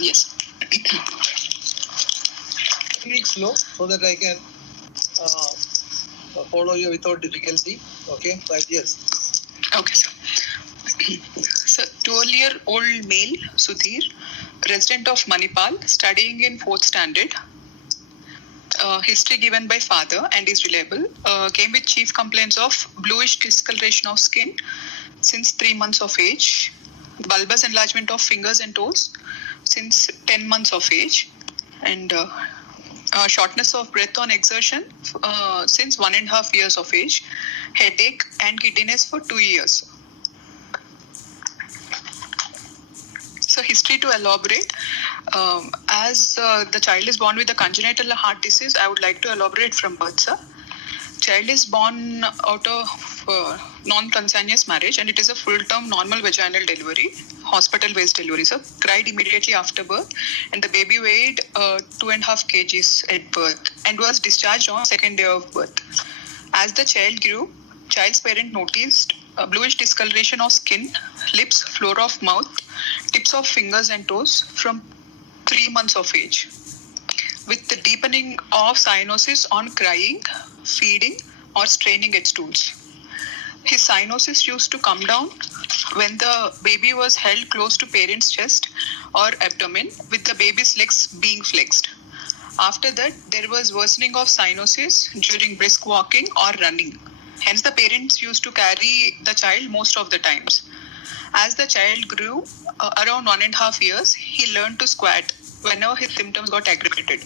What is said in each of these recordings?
Yes. Speak slow so that I can follow you without difficulty. Okay, right? Yes. Okay, sir. So, 12-year-old male, Sudhir, resident of Manipal, studying in 4th standard. History given by father and is reliable. Came with chief complaints of bluish discoloration of skin since 3 months of age, bulbous enlargement of fingers and toes since 10 months of age, and shortness of breath on exertion since 1.5 years of age, headache and giddiness for 2 years. So history to elaborate. As the child is born with a congenital heart disease, I would like to elaborate from birth, sir. Child is born out of non-consanguineous marriage, and it is a full-term normal vaginal delivery, hospital-based delivery. So cried immediately after birth, and the baby weighed 2.5 kgs at birth and was discharged on 2nd day of birth. As the child grew, child's parent noticed a bluish discoloration of skin, lips, floor of mouth, tips of fingers and toes from 3 months of age, with the deepening of cyanosis on crying, feeding, or straining at stools. His cyanosis used to come down when the baby was held close to parent's chest or abdomen, with the baby's legs being flexed. After that, there was worsening of cyanosis during brisk walking or running. Hence, the parents used to carry the child most of the times. As the child grew around 1.5 years, he learned to squat whenever his symptoms got aggravated.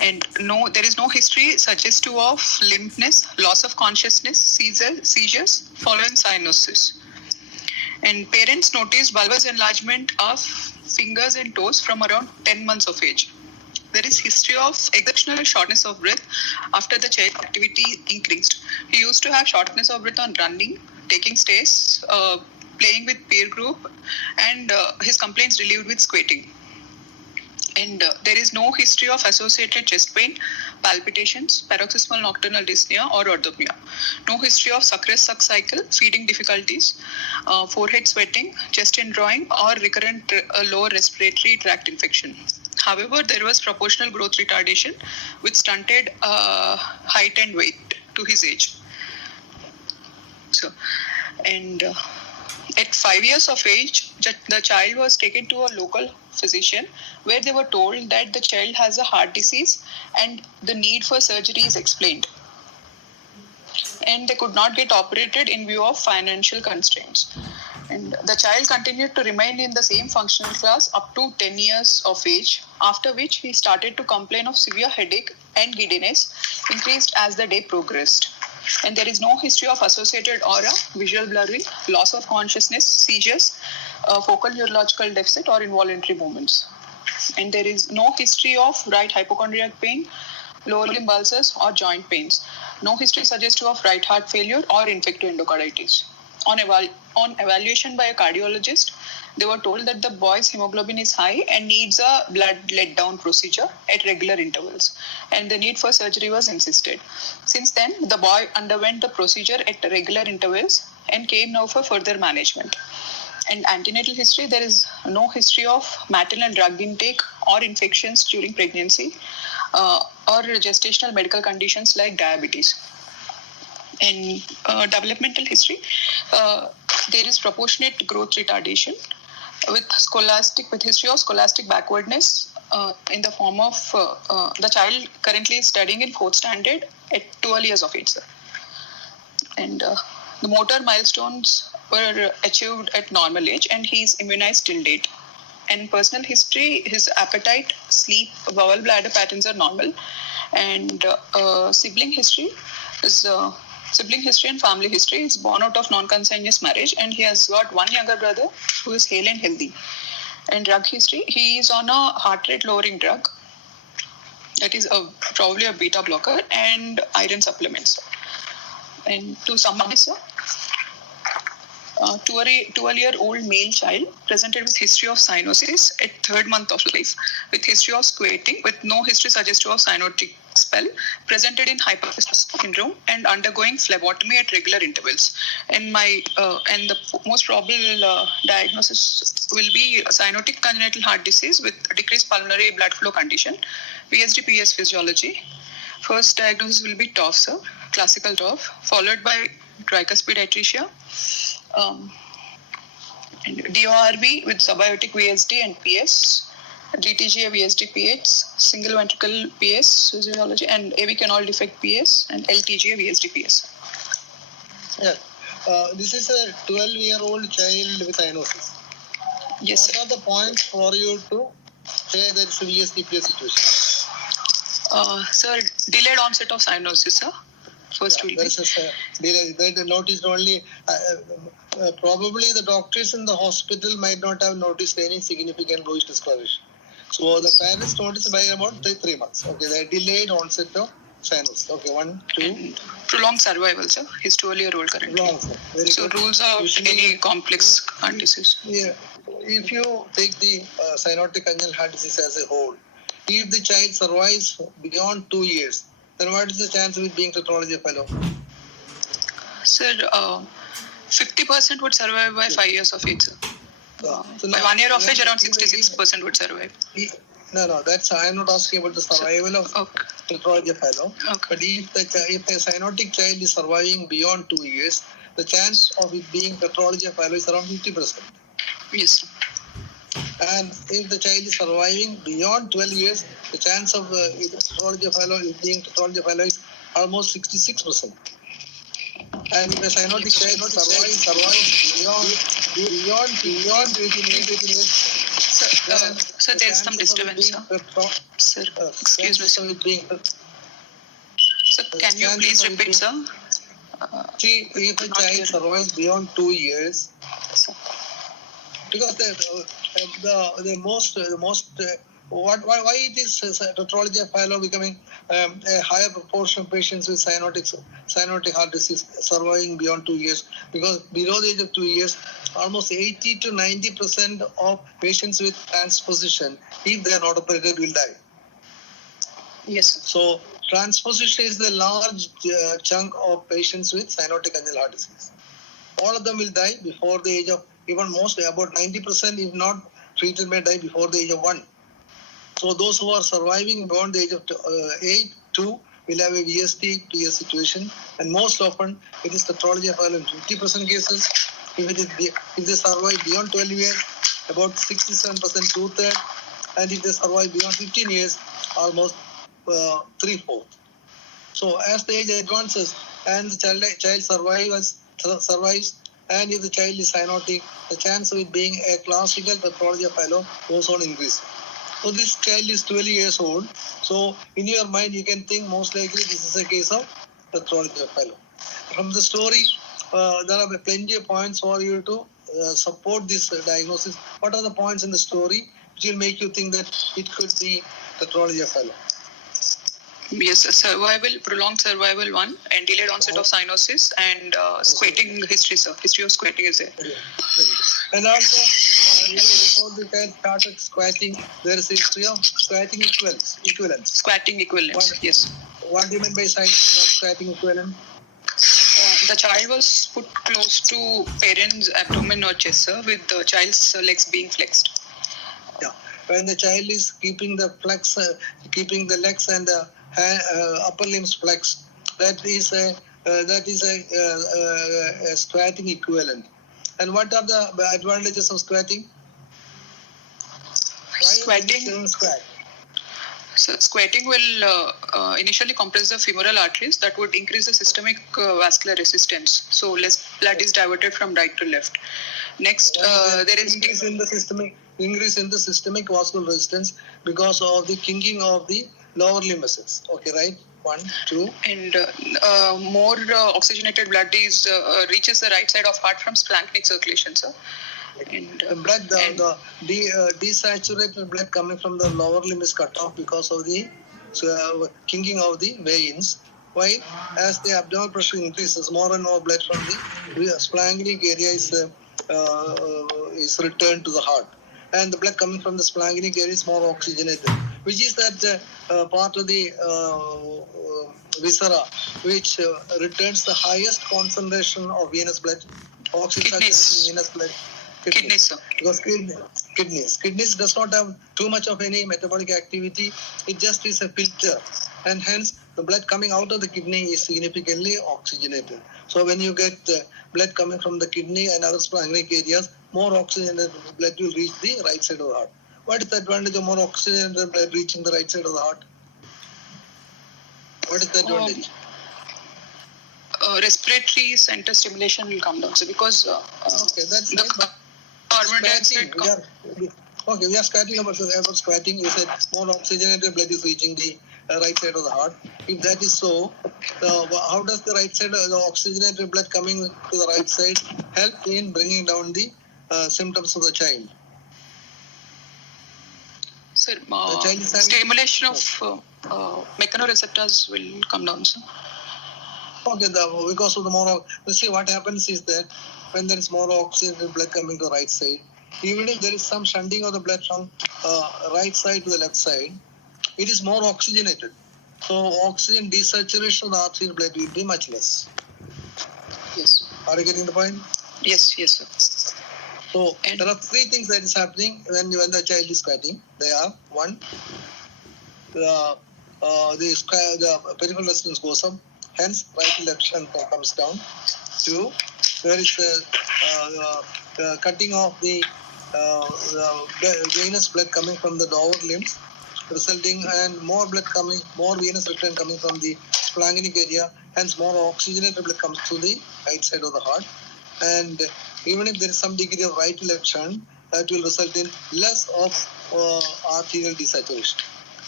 And there is no history suggestive of limpness, loss of consciousness, seizures following cyanosis. And parents noticed bulbous enlargement of fingers and toes from around 10 months of age. There is history of exceptional shortness of breath after the child's activity increased. He used to have shortness of breath on running, taking stairs, playing with peer group, and his complaints relieved with squatting. And there is no history of associated chest pain, palpitations, paroxysmal nocturnal dyspnea, or orthopnea. No history of suck cycle, feeding difficulties, forehead sweating, chest indrawing, or recurrent lower respiratory tract infection. However, there was proportional growth retardation with stunted height and weight to his age. So, and at 5 years of age, the child was taken to a local physician where they were told that the child has a heart disease and the need for surgery is explained. And they could not get operated in view of financial constraints. And the child continued to remain in the same functional class up to 10 years of age, after which he started to complain of severe headache and giddiness, increased as the day progressed. And there is no history of associated aura, visual blurring, loss of consciousness, seizures, focal neurological deficit, or involuntary movements. And there is no history of right hypochondriac pain, lower limb ulcers, or joint pains. No history suggestive of right heart failure or infective endocarditis. On evaluation by a cardiologist, they were told that the boy's hemoglobin is high and needs a blood let-down procedure at regular intervals, and the need for surgery was insisted. Since then, the boy underwent the procedure at regular intervals and came now for further management. And antenatal history, there is no history of maternal drug intake or infections during pregnancy or gestational medical conditions like diabetes. In developmental history, there is proportionate growth retardation with history of scholastic backwardness in the form of the child currently studying in 4th standard at 12 years of age. Sir. And the motor milestones were achieved at normal age, and he is immunized till date. And personal history, his appetite, sleep, bowel bladder patterns are normal. And sibling history and family history is born out of non-consanguineous marriage, and he has got one younger brother who is hale and healthy. And drug history, he is on a heart rate lowering drug, that is probably a beta blocker, and iron supplements. And to summarize, 12-year-old male child presented with history of cyanosis at 3rd month of life, with history of squatting, with no history suggestive of cyanotic spell, presented in hyperphagia syndrome and undergoing phlebotomy at regular intervals. And the most probable diagnosis will be cyanotic congenital heart disease with decreased pulmonary blood flow condition, VSD-PS physiology. First diagnosis will be TOF, sir, classical TOF, followed by tricuspid atresia, and DORB with subaortic VSD and PS, GTGA VSD PH, single ventricle PS physiology, and AV canal defect PS, and LTGA VSD PS. Yeah. This is a 12-year-old child with cyanosis. Yes, what are the points for you to say that it's a VSD PS situation? Sir, delayed onset of cyanosis, sir. First will be. They noticed only, probably the doctors in the hospital might not have noticed any significant bluish discoloration. So the parents noticed by about 3 months. Okay, the delayed onset of cyanosis. Okay, 1, 2. And prolonged survival, sir. He's 12-year-old currently. Prolonged, sir. Very so good. rules out any complex heart disease. Yeah. If you take the cyanotic congenital heart disease as a whole, if the child survives beyond 2 years, then what is the chance of it being pathology fellow? Sir, 50% would survive by 5 years of age, sir. So by 1 year of age, around 66% would survive. No, I'm not asking about the survival of pathology fellow. Okay. But if the cyanotic child is surviving beyond 2 years, the chance of it being pathology fellow is around 50%. Yes. And if the child is surviving beyond 12 years, the chance of pathology fellow being pathology fellow is almost 66%. And if the cyanotic child survives beyond 18 years, sir, there's some disturbance, sir. Excuse me, sir. Sir, can you please repeat, sir? See, if a child survives beyond 2 years, because the most why it is pathology fellow becoming a higher proportion of patients with cyanotic heart disease surviving beyond 2 years, because below the age of 2 years, almost 80 to 90% of patients with transposition, if they are not operated, will die. Yes, sir. So transposition is the large chunk of patients with cyanotic congenital heart disease. All of them will die before the age of, even most, about 90%, if not treated, may die before the age of 1. So those who are surviving beyond the age of 2 will have a VSD PS situation, and most often it is pathology fellow in 50% cases. If they survive beyond 12 years, about 67%, 2/3, and if they survive beyond 15 years, almost 3/4. So as the age advances and the child survives, and if the child is cyanotic, the chance of it being a classical pathology fellow goes on increasing. So this child is 12 years old. So in your mind, you can think most likely this is a case of pathology fellow. From the story, there are plenty of points for you to support this diagnosis. What are the points in the story which will make you think that it could be pathology fellow? Yes, prolonged survival 1, and delayed onset of cyanosis, and squatting history, sir. History of squatting is there. And also, before the child started squatting, there is a history of squatting equivalence. Squatting equivalence, yes. What do you mean by squatting equivalent? The child was put close to parent's abdomen or chest, sir, with the child's legs being flexed. Yeah, when the child is keeping the legs and the upper limbs flexed, that is a squatting equivalent. And what are the advantages of squatting? Squatting. So squatting will initially compress the femoral arteries. That would increase the systemic vascular resistance. So less blood is diverted from right to left. Next, there is increase in the systemic vascular resistance because of the kinking of the lower limb muscles. Okay, right? 1, 2. And more oxygenated blood is reaches the right side of heart from splanchnic circulation, sir. And the desaturated blood coming from the lower limb is cut off because of the kinking of the veins, While as the abdominal pressure increases, more and more blood from the splanchnic area is returned to the heart. And the blood coming from the splanchnic area is more oxygenated, which is that part of the viscera which returns the highest concentration of venous blood, oxygen saturation in venous blood. Kidneys, sir. Because kidneys does not have too much of any metabolic activity. It just is a filter, and hence the blood coming out of the kidney is significantly oxygenated. So when you get blood coming from the kidney and other splanchnic areas, more oxygenated blood will reach the right side of the heart. What is the advantage of more oxygenated blood reaching the right side of the heart? What is the advantage? Respiratory center stimulation will come down. So because okay, that's the nice. carbon dioxide. We are scratching about scratching. You said more oxygenated blood is reaching the right side of the heart. If that is so, how does the right side, the oxygenated blood coming to the right side, help in bringing down the symptoms of the child? Sir, stimulation of mechanoreceptors will come down, sir. Okay, because of the more, see what happens is that when there is more oxygenated blood coming to the right side, even if there is some shunting of the blood from right side to the left side, it is more oxygenated. So oxygen desaturation of the arterial blood will be much less. Yes. Are you getting the point? Yes, sir. So there are three things that is happening when the child is scratching. They are: one, the peripheral resistance goes up, hence right and left shunt comes down. Two, there is the cutting off the venous blood coming from the lower limbs, resulting and more blood coming, more venous return coming from the splanchnic area, hence more oxygenated blood comes to the right side of the heart. And even if there is some degree of right to left shunt, that will result in less of arterial desaturation.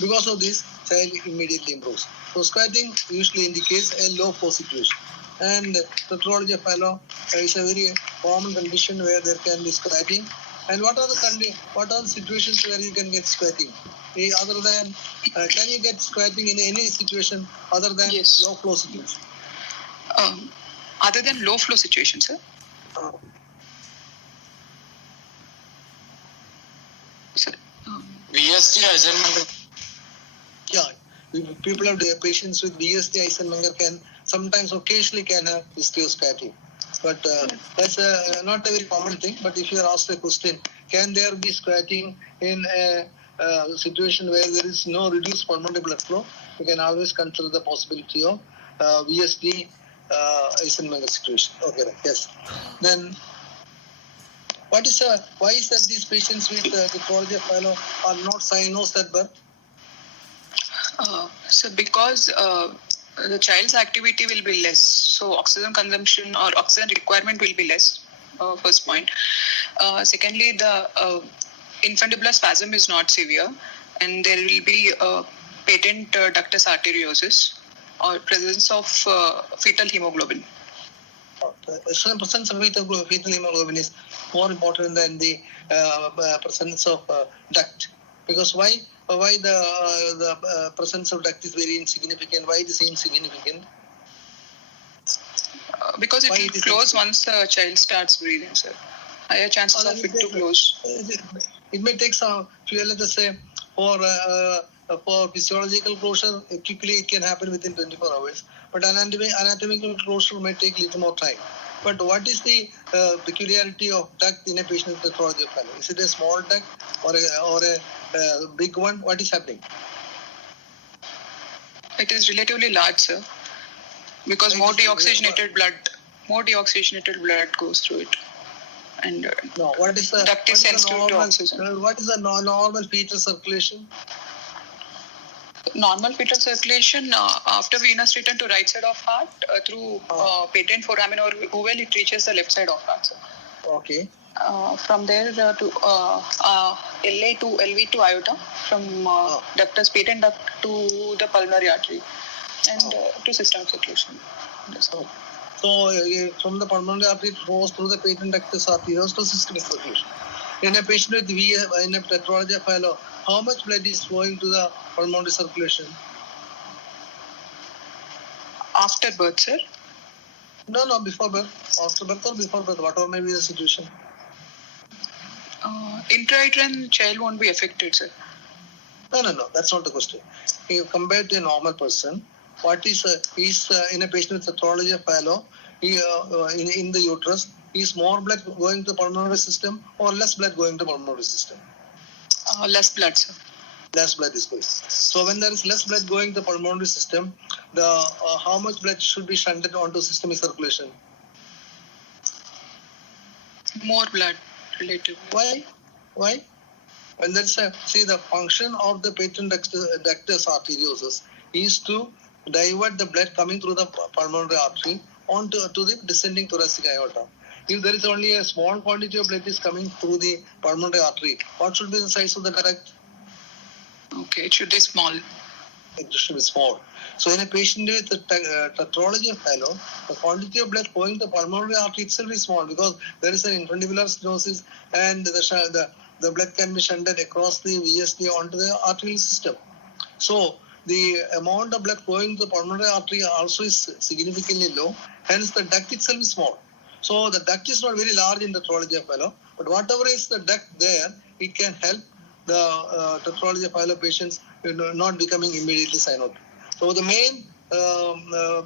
Because of this, child immediately improves. So scratching usually indicates a low flow situation. And pathology fellow is a very common condition where there can be scratching. And what are the situations where you can get scratching? Other than, can you get scratching in any situation other than low flow situation? Other than low flow situation, sir? VST Eisenmenger. Yeah, people have patients with VST Eisenmenger can sometimes occasionally can have history of scratching. But that's not a very common thing. But if you are asked a question, can there be scratching in a situation where there is no reduced pulmonary blood flow, you can always consider the possibility of VST Eisenmenger situation. Okay, right. Yes. Then, why is that these patients with pathology fellow are not cyanosis at birth? So because the child's activity will be less, so oxygen consumption or oxygen requirement will be less. First point. Secondly, the infundibular spasm is not severe, and there will be patent ductus arteriosus or presence of fetal hemoglobin. So presence of fetal hemoglobin is more important than the presence of duct. Because why the presence of duct is very insignificant? Why it is insignificant? Because it will close once the child starts breathing, sir. Higher chances of it to close. It may take some, let us say, for physiological closure, quickly it can happen within 24 hours. But anatomical closure may take a little more time. But what is the peculiarity of duct in a patient with pathology fellow? Is it a small duct or a big one? What is happening? It is relatively large, sir, because more deoxygenated blood goes through it. And what is the duct is sensitive to oxygen. What is the normal fetal circulation? Normal fetal circulation after venous return to right side of heart through patent foramen or oval, it reaches the left side of heart, sir. Okay. From there to LA to LV to aorta, from ductus patent duct to the pulmonary artery, and to systemic circulation. So from the pulmonary artery it goes through the patent ductus arteriosus to systemic circulation. In a patient with in a pathology fellow, how much blood is flowing to the pulmonary circulation? after birth, sir? No, before birth, after birth or before birth, whatever may be the situation. Intrauterine child won't be affected, sir. No, that's not the question. Compared to a normal person, what is in a patient with pathology of fallow, in the uterus, is more blood going to the pulmonary system or less blood going to the pulmonary system? Less blood, sir. Less blood is going. So when there is less blood going to the pulmonary system, how much blood should be shunted onto systemic circulation? More blood, relatively. Why? When there's the function of the patent ductus arteriosus is to divert the blood coming through the pulmonary artery onto the descending thoracic aorta. If there is only a small quantity of blood is coming through the pulmonary artery, what should be the size of the duct? Okay, it should be small. It should be small. So in a patient with tetralogy of fallow, the quantity of blood going to the pulmonary artery itself is small because there is an infundibular stenosis and the blood can be shunted across the VSD onto the arterial system. So the amount of blood going to the pulmonary artery also is significantly low. Hence the duct itself is small. So the duct is not very large in the tetralogy of fallow, but whatever is the duct there, it can help the tetralogy of fallow patients not becoming immediately cyanotic. So the main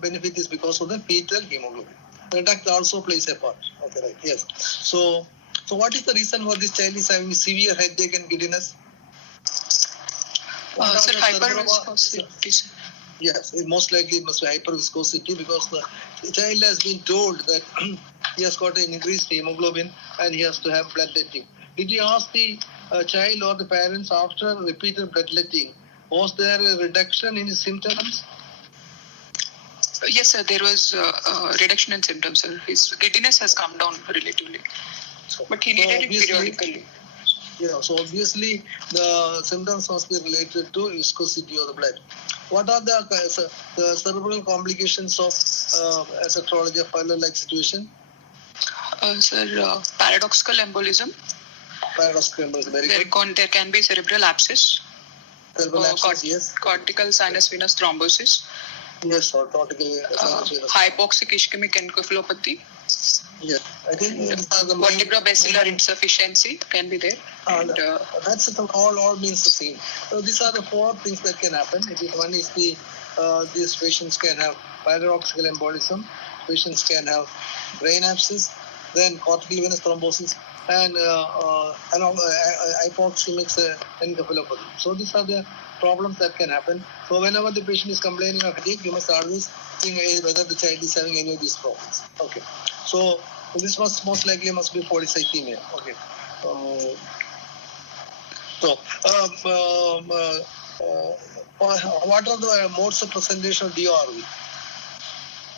benefit is because of the fetal hemoglobin. The duct also plays a part. Okay, right. Yes. So what is the reason for this child is having severe headache and giddiness? Sir, hyperviscosity. Yes, most likely it must be hyperviscosity because the child has been told that he has got an increased hemoglobin and he has to have bloodletting. Did you ask the child or the parents after repeated bloodletting, was there a reduction in his symptoms? Yes, sir, there was a reduction in symptoms, sir. His giddiness has come down relatively. But he needed it periodically. Yeah, so obviously the symptoms must be related to viscosity of the blood. What are the cerebral complications of a tetralogy of fallow-like situation? Sir, paradoxical embolism. Paradoxical embolism, very good. There can be cerebral abscess. Cerebral abscess, yes. Cortical sinus venous thrombosis. Yes, or cortical sinus venous. Hypoxic ischemic encephalopathy. Yes, I think vertebrobasilar insufficiency can be there. That's it, all means the same. So these are the four things that can happen. One is these patients can have paradoxical embolism, patients can have brain abscess, then cortical venous thrombosis, and hypoxemic encephalopathy. So these are the problems that can happen. So whenever the patient is complaining of headache, you must always think whether the child is having any of these problems. Okay. So this most likely must be polycythemia. Okay. What are the modes of presentation of DRV?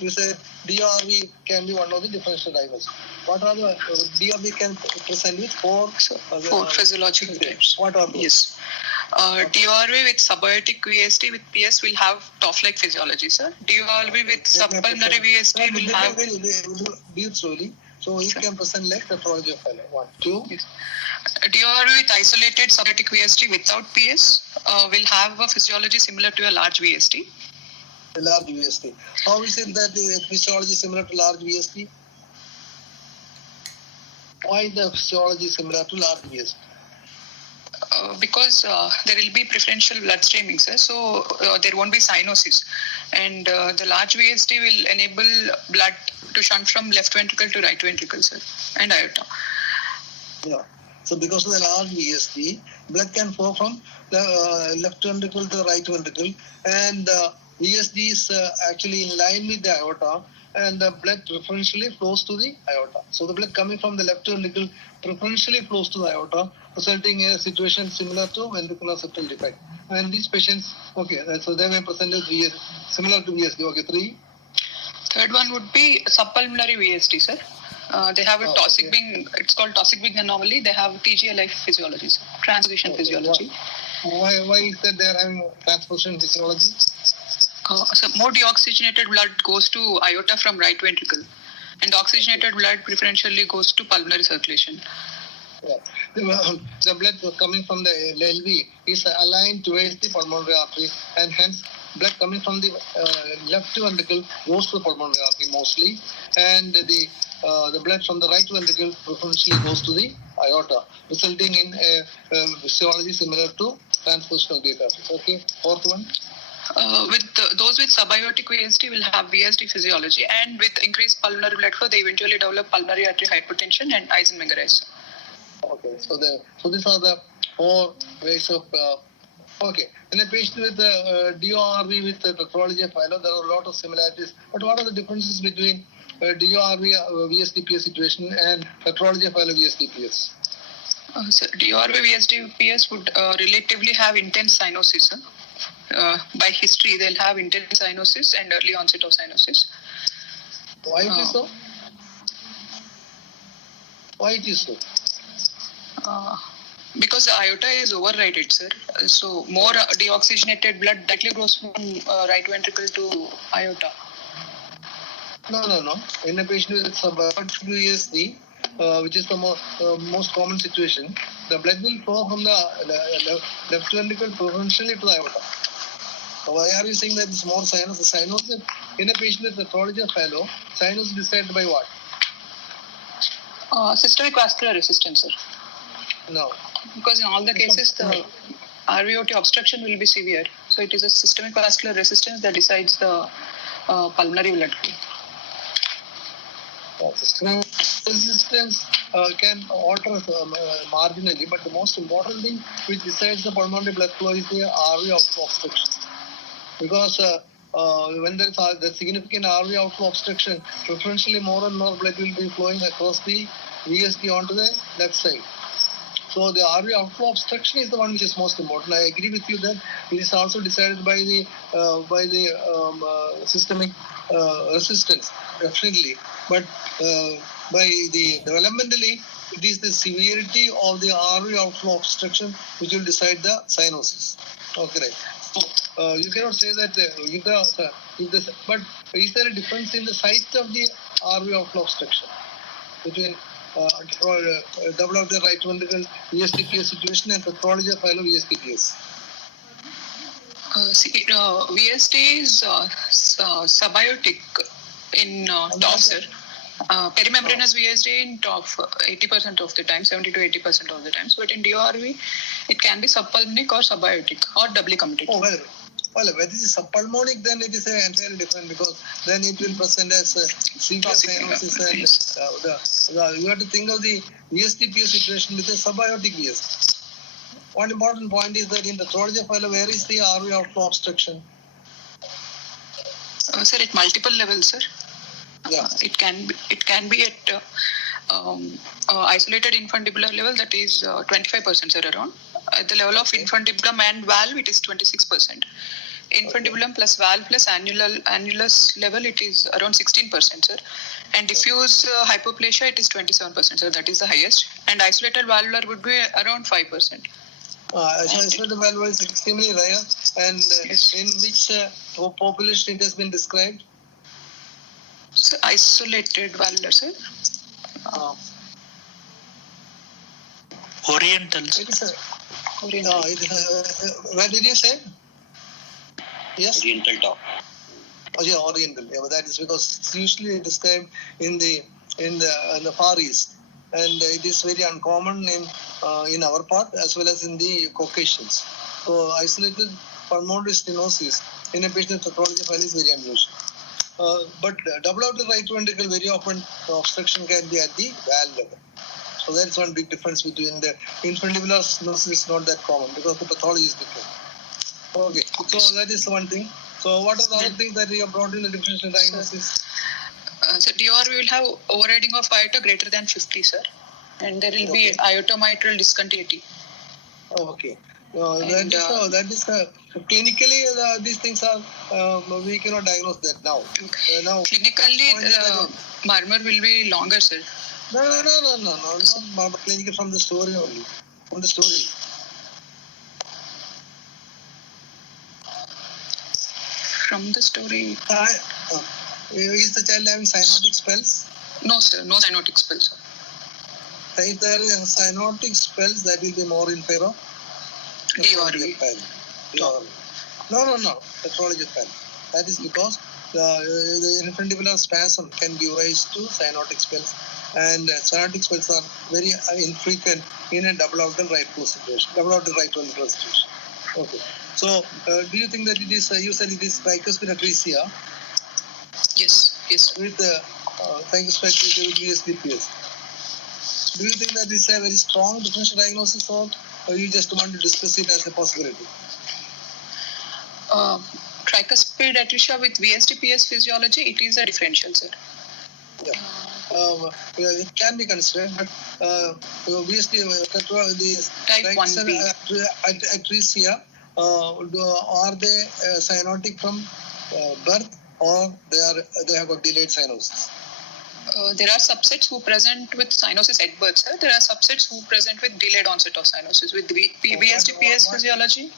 You said DRV can be one of the differential diagnoses. What are the DRV can present with four physiological types? What are those? Yes. DRV with subaortic VSD with PS will have TOF-like physiology, sir. DRV with subpulmonary VSD will have... Breathe slowly. So he can present like tetralogy of fallow. 1, 2. Yes. DRV with isolated subaortic VSD without PS will have a physiology similar to a large VSD. A large VSD. How is it that the physiology is similar to large VSD? Why the physiology is similar to large VSD? Because there will be preferential blood streaming, sir. So there won't be cyanosis. And the large VSD will enable blood to shunt from left ventricle to right ventricle, sir, and aorta. Yeah. So because of the large VSD, blood can flow from the left ventricle to the right ventricle, and VSD is actually in line with the aorta, and the blood preferentially flows to the aorta. So the blood coming from the left ventricle preferentially flows to the aorta, resulting in a situation similar to ventricular septal defect. And these patients, okay, so they may present as VSD, similar to VSD. Okay, 3. Third one would be subpulmonary VSD, sir. They have a toxic being, it's called toxic being anomaly. They have TGA-like physiology, sir. Transposition physiology. Why is that they are having transposition physiology? So more deoxygenated blood goes to aorta from right ventricle, and oxygenated blood preferentially goes to pulmonary circulation. Yeah. The blood coming from the LV is aligned towards the pulmonary artery, and hence blood coming from the left ventricle goes to the pulmonary artery mostly, and the blood from the right ventricle preferentially goes to the aorta, resulting in a physiology similar to transpositional diastasis. Okay, fourth one. Those with subaortic VSD will have VSD physiology, and with increased pulmonary blood flow, they eventually develop pulmonary artery hypertension and Eisenmenger. Okay, so these are the 4 ways of. Okay, in a patient with DORV with pathology of phyllo, there are a lot of similarities. But what are the differences between DORV VSDPS situation and pathology of phyllo VSDPS? So DORV VSDPS would relatively have intense cyanosis. By history, they'll have intense cyanosis and early onset of cyanosis. Why it is so? Why it is so? Because the aorta is overridden, sir. So more deoxygenated blood directly goes from right ventricle to aorta. No. In a patient with subaortic VSD, which is the most common situation, the blood will flow from the left ventricle preferentially to the aorta. So why are you saying that it's more cyanosis? Cyanosis in a patient with pathology of phyllo, cyanosis is decided by what? Systemic vascular resistance, sir. No. Because in all the cases, the RVOT obstruction will be severe. So it is a systemic vascular resistance that decides the pulmonary blood flow. Systemic resistance can alter marginally, but the most important thing which decides the pulmonary blood flow is the RV obstruction. Because when there is the significant RV outflow obstruction, preferentially more and more blood will be flowing across the VSD onto the left side. So the RV outflow obstruction is the one which is most important. I agree with you that it is also decided by the systemic resistance, definitely. But by the developmentally, it is the severity of the RV outflow obstruction which will decide the cyanosis. Okay, right. So you cannot say that but is there a difference in the size of the RV outflow obstruction between double of the right ventricle VSDPS situation and pathology of phyllo VSDPS? VSD is subaortic in top, sir. Perimembranous VSD in top 80% of the time, 70 to 80% of the times. But in DORV, it can be subpulmonic or subaortic or doubly committed. Oh, well, whether it is subpulmonic, then it is entirely different because then it will present as severe cyanosis and you have to think of the VSDPS situation with a subaortic VSD. One important point is that in the pathology of phyllo, where is the RV outflow obstruction? Sir, at multiple levels, sir. Yeah. It can be at isolated infundibular level, that is 25%, sir, around. At the level of infundibulum and valve, it is 26%. Infundibulum plus valve plus annulus level, it is around 16%, sir. And diffuse hypoplasia, it is 27%, sir. That is the highest. And isolated valvular would be around 5%. Isolated valvular is extremely rare. And yes. In which population it has been described? So isolated valvular, sir. Oriental. Oriental. Where did you say? Yes. Oriental top. Oh yeah, Oriental. Yeah, but that is because it's usually described in the Far East, and it is very uncommon in our part as well as in the Caucasians. So isolated pulmonary stenosis in a patient with pathology phyllo is very unusual. But double out the right ventricle, very often the obstruction can be at the valve level. So that's one big difference between the infundibular stenosis is not that common because the pathology is different. Okay, so that is one thing. So what are the other things that you have brought in the differential diagnosis? So DOR will have overriding of aorta greater than 50, sir. And there will be aortomitral discontinuity. Okay. That is clinically these things are we cannot diagnose that now. Now clinically murmur will be longer, sir. No. Not clinical from the story only. From the story. From the story. Is the child having cyanotic spells? No, sir. No cyanotic spells, sir. If there is cyanotic spells, that will be more in favor of DORV. No. Nephrology fell. That is because the infundibulum spasm can give rise to cyanotic spells, and cyanotic spells are very infrequent in a double outer right flow situation, double outer right ventricle situation. Okay. So, do you think that it is? You said it is tricuspid atresia. Yes. With tricuspid atresia with VSDPS. Do you think that is a very strong differential diagnosis, or you just want to discuss it as a possibility? Tricuspid atresia with VSDPS physiology, it is a differential, sir. Yeah. It can be considered, but obviously the type 1B atresia, are they cyanotic from birth, or they have got delayed cyanosis? There are subsets who present with cyanosis at birth, sir. There are subsets who present with delayed onset of cyanosis. With VSDPS physiology,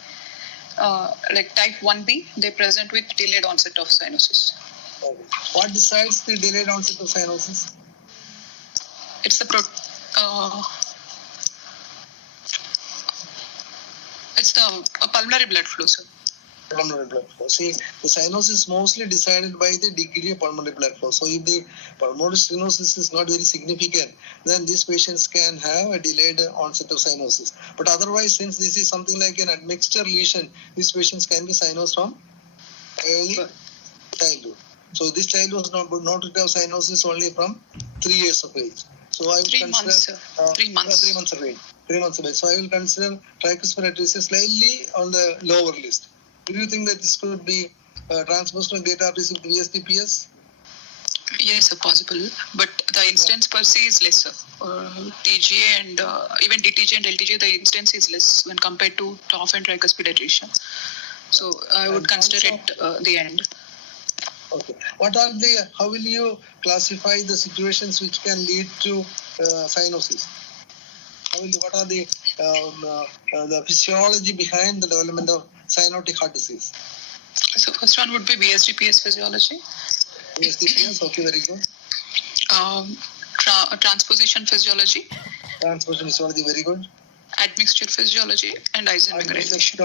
like type 1B, they present with delayed onset of cyanosis. Okay. What decides the delayed onset of cyanosis? It's the pulmonary blood flow, sir. Pulmonary blood flow. See, the cyanosis is mostly decided by the degree of pulmonary blood flow. So, if the pulmonary stenosis is not very significant, then these patients can have a delayed onset of cyanosis. But otherwise, since this is something like an admixture lesion, these patients can be cyanosed from early childhood. So, this child was not to have cyanosis only from 3 years of age. So, I will 3 months, sir. 3 months. 3 months of age. 3 months of age. So, I will consider tricuspid atresia slightly on the lower list. Do you think that this could be transpositional data arteries with VSDPS? Yes, sir, possible. But the instance per se is lesser. TGA and even DTG and LTG, the instance is less when compared to TOF and tricuspid atresia. So I would consider it the end. Okay. How will you classify the situations which can lead to cyanosis? What are the physiology behind the development of cyanotic heart disease? So first one would be VSDPS physiology. VSDPS, okay, very good. Transposition physiology. Transposition physiology, very good. Admixture physiology and isomerization.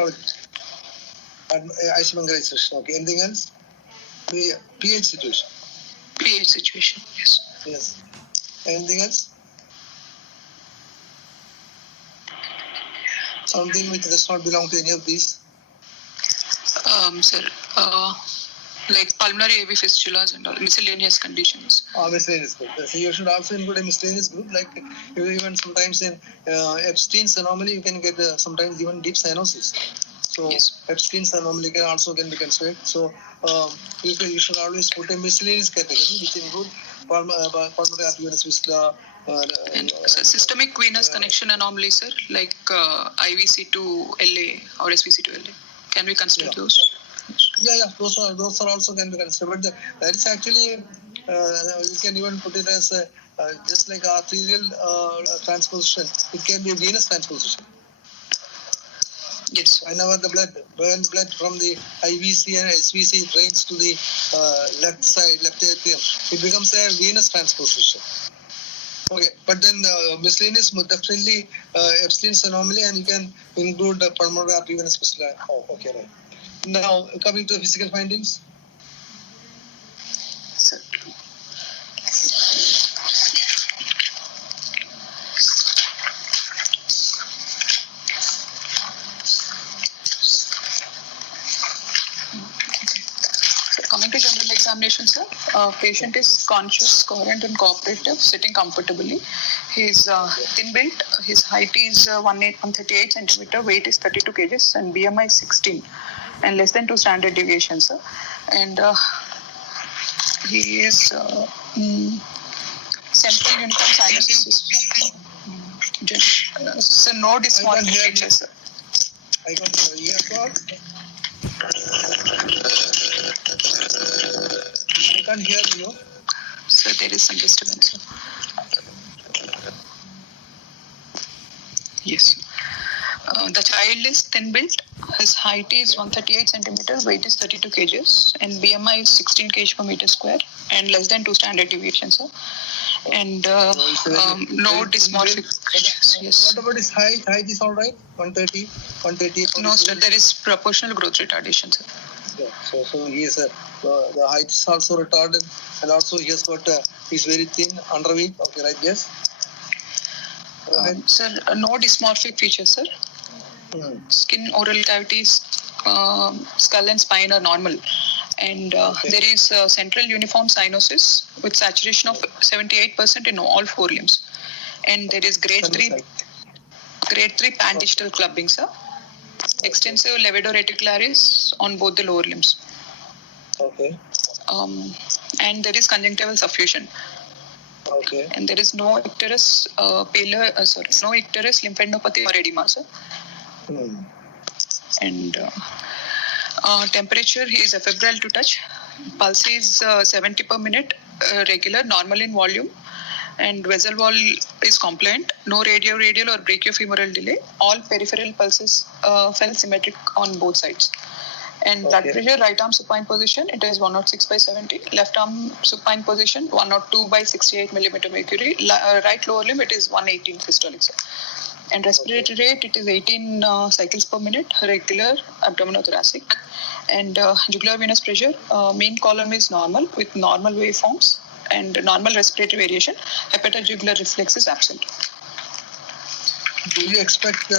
Isomerization, okay. Anything else? The pH situation. pH situation, yes. Yes. Anything else? Something which does not belong to any of these? Sir, like pulmonary AV fistulas and all, miscellaneous conditions. Miscellaneous group. So you should also include a miscellaneous group, like even sometimes in Epstein's anomaly, you can get sometimes even deep cyanosis. So yes. Epstein's anomaly can be considered. So you should always put a miscellaneous category, which include pulmonary arterial fistula. And systemic venous connection anomaly, sir, like IVC to LA or SVC to LA. Can we consider those? Yeah. Those are also can be considered. But that is actually you can even put it as just like arterial transposition. It can be a venous transposition. Yes. Whenever the blood from the IVC and SVC drains to the left atrium, it becomes a venous transposition. Okay, but then miscellaneous definitely Epstein's anomaly, and you can include pulmonary arterial venous fistula. Oh, okay, right. Now coming to the physical findings. Sir. Coming to general examination, sir, patient is conscious, coherent and cooperative, sitting comfortably. He is thin built, his height is 138 centimeter, weight is 32 kgs and BMI is 16 and less than 2 standard deviations, sir. And he is central uniform cyanosis. So no dysmorphic features, sir. I got the earpod. I can't hear you. So there is some disturbance, sir. Yes. The child is thin built. His height is 138 centimeters, weight is 32 kgs, and BMI is 16 kg per meter square, and less than 2 standard deviations, sir. And no dysmorphic features. Yes. What about his height? Height is all right? 130, 130. No, sir. There is proportional growth retardation, sir. Yeah. So he is the height is also retarded, and also he has got he's very thin, underweight. Okay, right? Yes. Sir, no dysmorphic features, sir. Skin, oral cavities, skull and spine are normal. And there is central uniform cyanosis with saturation of 78% in all 4 limbs. And there is grade 3 pan-digital clubbing, sir. Extensive levator reticularis on both the lower limbs. Okay. And there is conjunctival suffusion. Okay. And there is no icterus no icterus lymphadenopathy or edema, sir. And temperature is febrile to touch. Pulse is 70 per minute, regular, normal in volume. And vessel wall is compliant. No radial or brachiofemoral delay. All peripheral pulses fell symmetric on both sides. And blood pressure, right arm supine position, it is 106/70. Left arm supine position, 102/68 millimeter mercury. Right lower limb, it is 118 systolic, sir. And respiratory rate, it is 18 cycles per minute, regular, abdominothoracic. And jugular venous pressure, main column is normal with normal waveforms and normal respiratory variation. Hepatojugular reflex is absent. Do you expect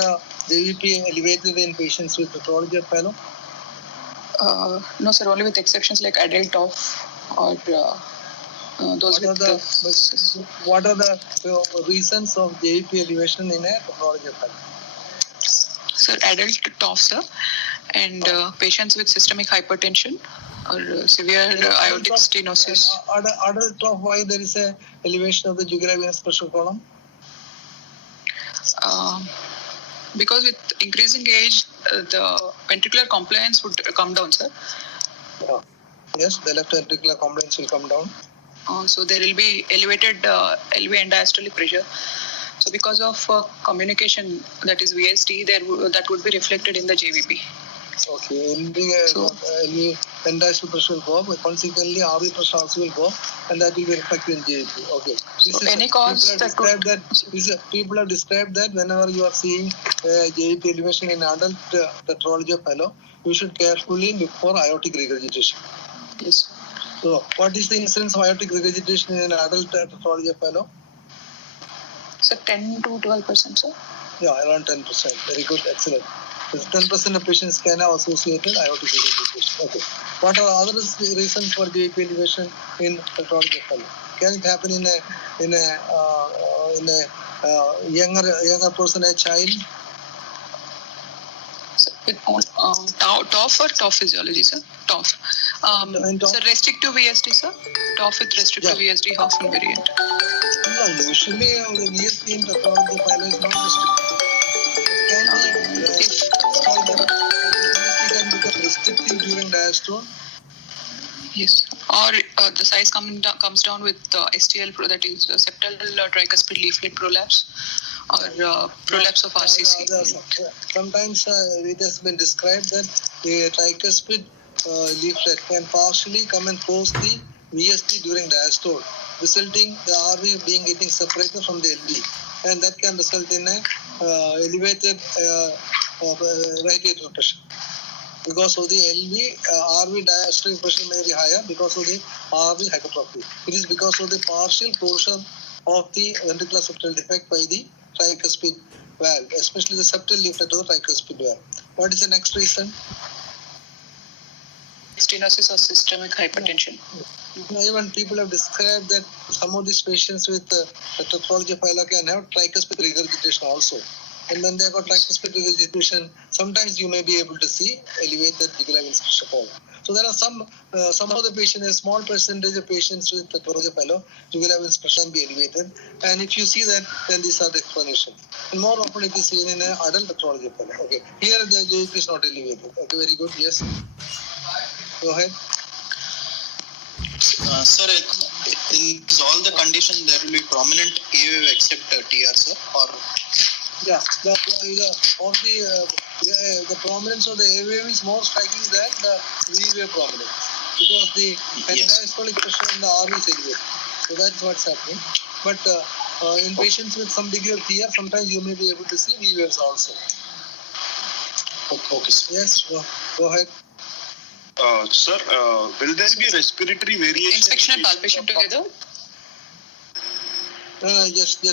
JVP elevated in patients with pathology of fellow? No, sir, only with exceptions like adult or those what are the reasons of JVP elevation in a pathology of fellow? Sir, adult TOF, sir, and patients with systemic hypertension or severe aortic stenosis. Adult TOF, why there is a elevation of the jugular venous pressure column? Because with increasing age, the ventricular compliance would come down, sir. Yes, the left ventricular compliance will come down. So there will be elevated LV and diastolic pressure. So because of communication, that is VST, that would be reflected in the JVP. Okay, LV and diastolic pressure will go up, consequently RV pressure also will go up, and that will be reflected in JVP. Okay. People have described that whenever you are seeing JVP elevation in adult pathology fellow, you should carefully look for aortic regurgitation. Yes. So, what is the incidence of aortic regurgitation in an adult pathology fellow? So, 10 to 12%, sir? Yeah, around 10%. Very good, excellent. 10% of patients can have associated aortic regurgitation. Okay. What are other reasons for JVP elevation in pathology fellow? Can it happen in a younger person, a child? With TOF or TOF physiology, sir? TOF. So restrictive VSD, sir? TOF with restrictive VSD, Hoffman variant. No, usually the VSD in pathology fellow is not restrictive. Can become restrictive during diastole? Yes. Or the size comes down with STL, that is septal tricuspid leaflet prolapse, or prolapse of RCC. Sometimes it has been described that the tricuspid leaflet can partially come and cause the VSD during diastole, resulting the RV getting separated from the LV, and that can result in a elevated right atrial pressure. Because of the LV, RV diastolic pressure may be higher because of the RV hypertrophy. It is because of the partial closure of the ventricular septal defect by the tricuspid valve, especially the septal leaflet of the tricuspid valve. What is the next reason? Stenosis or systemic hypertension. Even people have described that some of these patients with pathology of phyla can have tricuspid regurgitation also. And when they got tricuspid regurgitation, sometimes you may be able to see elevated jugular venous pressure column. So there are some of the patients, a small percentage of patients with pathology of phyla, jugular venous pressure can be elevated. And if you see that, then these are the explanations. And more often it is seen in an adult pathology of phyla. Okay, here the JVP is not elevated. Okay, very good. Yes. Go ahead. Sir, in all the conditions there will be prominent A wave except TR, sir, or? Yeah, the prominence of the A wave is more striking than the V wave prominence, because the diastolic pressure in the RV is elevated. So that's what's happening. But in patients with some degree of TR, sometimes you may be able to see V waves also. Okay, sir. Yes, go ahead. Sir, will there be respiratory variation? Inspection and palpation together. Just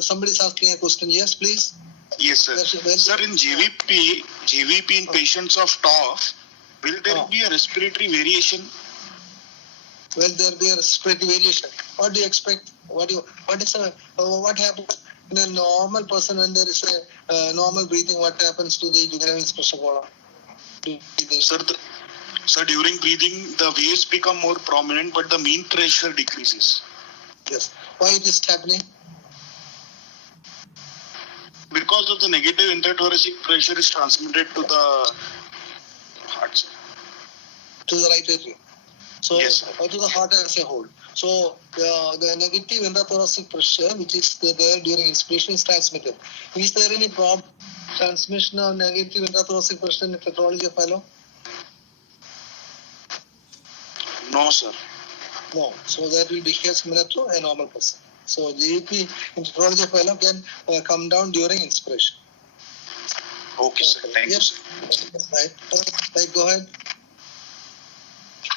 somebody's asking a question. Yes, please. Yes, sir. Sir, in GVP in patients of TOF, will there be a respiratory variation? Will there be a respiratory variation? What do you expect? What happens in a normal person when there is a normal breathing? What happens to the jugular pressure column? Sir, during breathing, the waves become more prominent, but the mean pressure decreases. Yes. Why it is happening? Because of the negative intrathoracic pressure is transmitted to the heart, sir. To the right atrium. So, yes, to the heart as a whole. So, the negative intrathoracic pressure, which is there during inspiration, is transmitted. Is there any problem transmission of negative intrathoracic pressure in the pathology of fellow? No, sir. No. So, that will behave similar to a normal person. So, GVP in pathology of fellow can come down during inspiration. Okay, sir. Thank you, sir. Right, go ahead.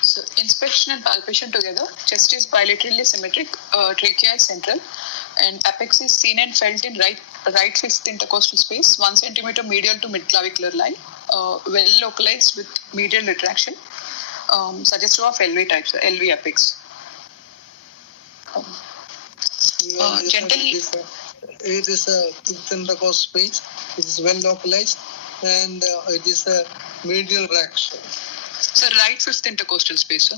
So, inspection and palpation together. Chest is bilaterally symmetric, trachea is central, and apex is seen and felt in right fifth intercostal space, 1 centimeter medial to mid-clavicular line, well localized with medial retraction, suggestive of LV type, so LV apex. It is a fifth intercostal space. It is well localized, and it is a medial reaction. So, right fifth intercostal space, sir.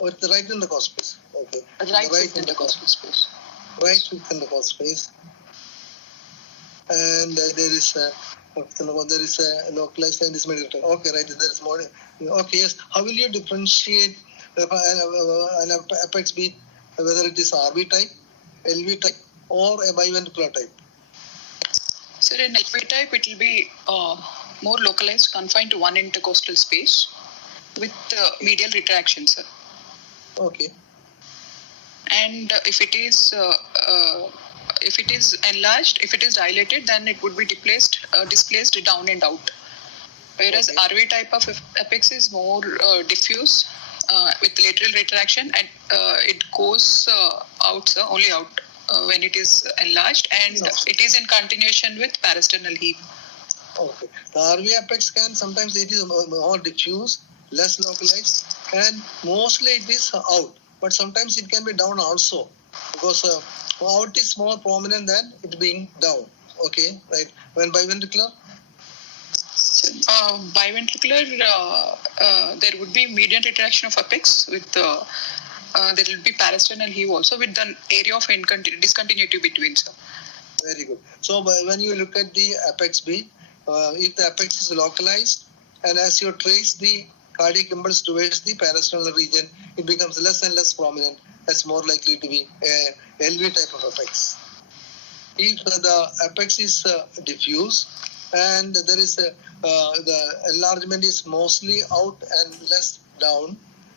Oh, it's the right intercostal space. Okay. Right fifth intercostal space. Right fifth intercostal space. And there is a localized and is medial. Okay, right. There is more. Okay, yes. How will you differentiate an apex beat, whether it is RV type, LV type, or a biventricular type? So, in LV type, it will be more localized, confined to 1 intercostal space with medial retraction, sir. Okay. And if it is enlarged, if it is dilated, then it would be displaced down and out. Whereas RV type of apex is more diffuse with lateral retraction, and it goes out, sir, only out when it is enlarged, and it is in continuation with parasternal heave. Okay. The RV apex can sometimes it is more diffuse, less localized, and mostly it is out. But sometimes it can be down also, because out is more prominent than it being down. Okay, right. When biventricular? Biventricular, there would be median retraction of apex with there will be parasternal heave also with the area of discontinuity between, sir. Very good. So when you look at the apex beat, if the apex is localized, and as you trace the cardiac impulse towards the parasternal region, it becomes less and less prominent, as more likely to be a LV type of apex. If the apex is diffuse and there is the enlargement is mostly out and less down,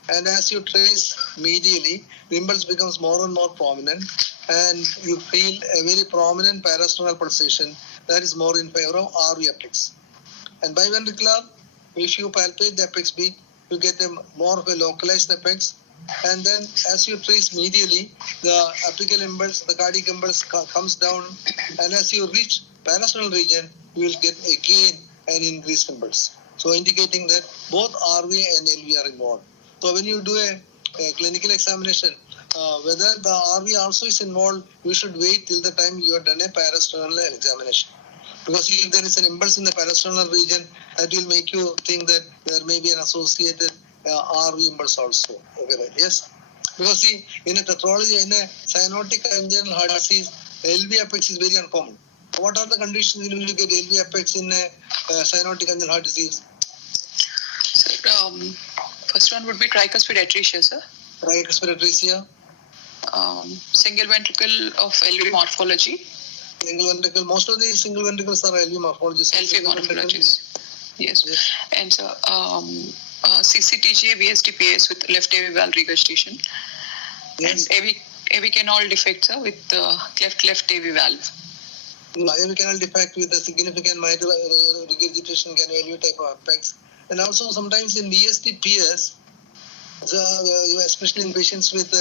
and as you trace medially, the impulse becomes more and more prominent, and you feel a very prominent parasternal pulsation, that is more in favor of RV apex. And biventricular, if you palpate the apex beat, you get a more of a localized apex, and then as you trace medially, the apical impulse, the cardiac impulse comes down, and as you reach parasternal region, you will get again an increased impulse. So indicating that both RV and LV are involved. So when you do a clinical examination, whether the RV also is involved, you should wait till the time you have done a parasternal examination. Because if there is an impulse in the parasternal region, that will make you think that there may be an associated RV impulse also. Okay, right? Yes. Because see, in a pathology, in a cyanotic congenital heart disease, LV apex is very uncommon. What are the conditions in which you get LV apex in a cyanotic congenital heart disease? First one would be tricuspid atresia, sir. Tricuspid atresia. Single ventricle of LV morphology. Single ventricle. Most of these single ventricles are LV morphologies. LV morphologies. Yes. And CCTGA, VSDPS with left AV valve regurgitation. Yes. And AV canal defect, sir, with cleft AV valve. AV canal defect with a significant mitral regurgitation can elevate type of apex. And also sometimes in VST PS, especially in patients with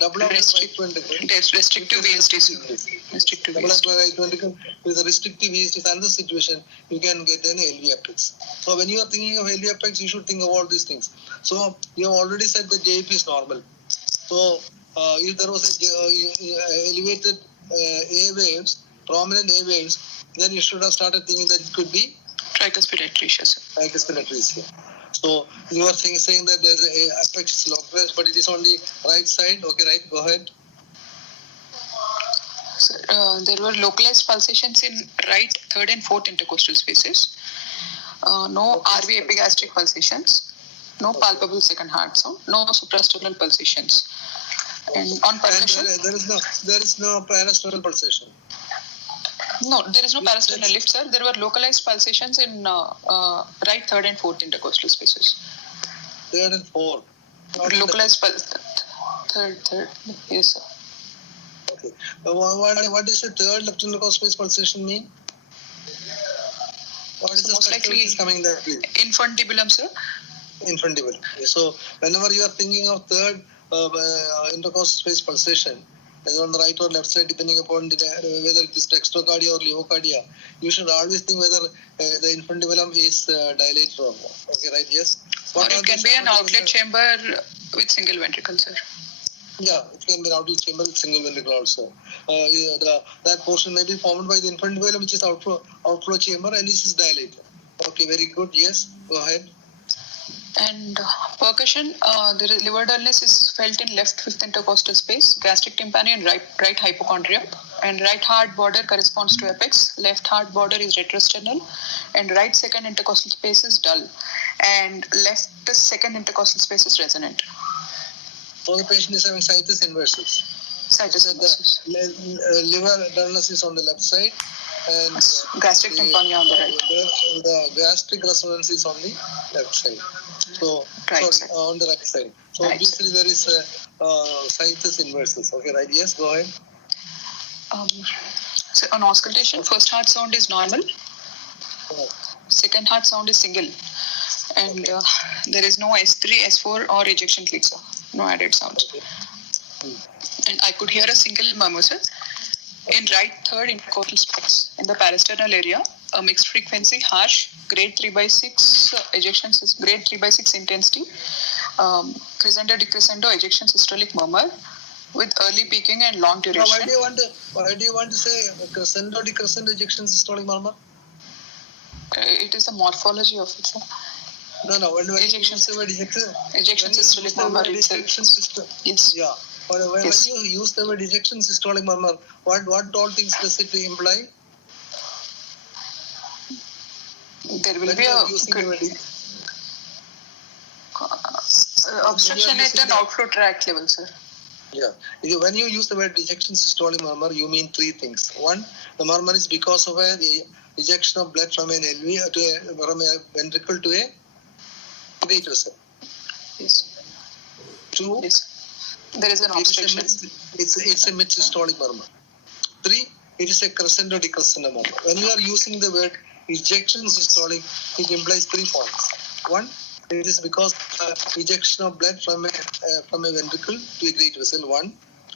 double right ventricle. Yes, restrictive VST. Restrictive VST. Right ventricle with a restrictive VST is another situation, you can get an LV apex. So when you are thinking of LV apex, you should think of all these things. So you have already said that JP is normal. So if there was elevated A waves, prominent A waves, then you should have started thinking that it could be tricuspid atresia. Tricuspid atresia. So you are saying that there's a apex localized, but it is on the right side. Okay, right. Go ahead. Sir, there were localized pulsations in right, third, and fourth intercostal spaces. No RV epigastric pulsations. No palpable second heart sound. No suprasternal pulsations. And on percussion, there is no parasternal pulsation. No, there is no parasternal lift, sir. There were localized pulsations in right, third, and fourth intercostal spaces. Third and fourth. Localized third. Yes, sir. Okay. What is the third left intercostal space pulsation mean? What is the most likely is coming there? Infundibulum, sir. Infundibulum. So whenever you are thinking of third intercostal space pulsation, on the right or left side, depending upon whether it is dextrocardia or levocardia, you should always think whether the infundibulum is dilated or not. Okay, right? Yes. Or it can be an outlet chamber with single ventricle, sir. Yeah, it can be an outlet chamber with single ventricle also. That portion may be formed by the infundibulum, which is outflow chamber, and this is dilated. Okay, very good. Yes, go ahead. And percussion, the liver dullness is felt in left fifth intercostal space, gastric tympani and right hypochondria. And right heart border corresponds to apex, left heart border is retrosternal, and right second intercostal space is dull, and left second intercostal space is resonant. So the patient is having situs inversus. Situs inversus. The liver dullness is on the left side, and gastric tympani on the right. The gastric resonance is on the left side. So on the right side. So obviously there is a situs inversus. Okay, right? Yes, go ahead. So on auscultation, first heart sound is normal. Second heart sound is single, and there is no S3, S4 or ejection click, sir. No added sounds. Okay. And I could hear a single murmur, sir. In right third intercostal space, in the parasternal area, a mixed frequency, harsh, grade 3/6 ejections, grade 3/6 intensity, crescendo decrescendo ejection systolic murmur with early peaking and long duration. Now, why do you want to say crescendo decrescendo ejection systolic murmur? It is a morphology of it, sir. No. When ejection systolic murmur itself. Yes. Yeah. But when you use the word ejection systolic murmur, what all things does it imply? There will be a obstruction at an outflow tract level, sir. Yeah. When you use the word ejection systolic murmur, you mean three things. One, the murmur is because of the ejection of blood from an LV from a ventricle to a vessel. Yes. Two. Yes. There is an obstruction. It's a mid-systolic murmur. Three, it is a crescendo decrescendo murmur. When you are using the word ejection systolic, it implies 3 points. One, it is because ejection of blood from a ventricle to a great vessel. 1.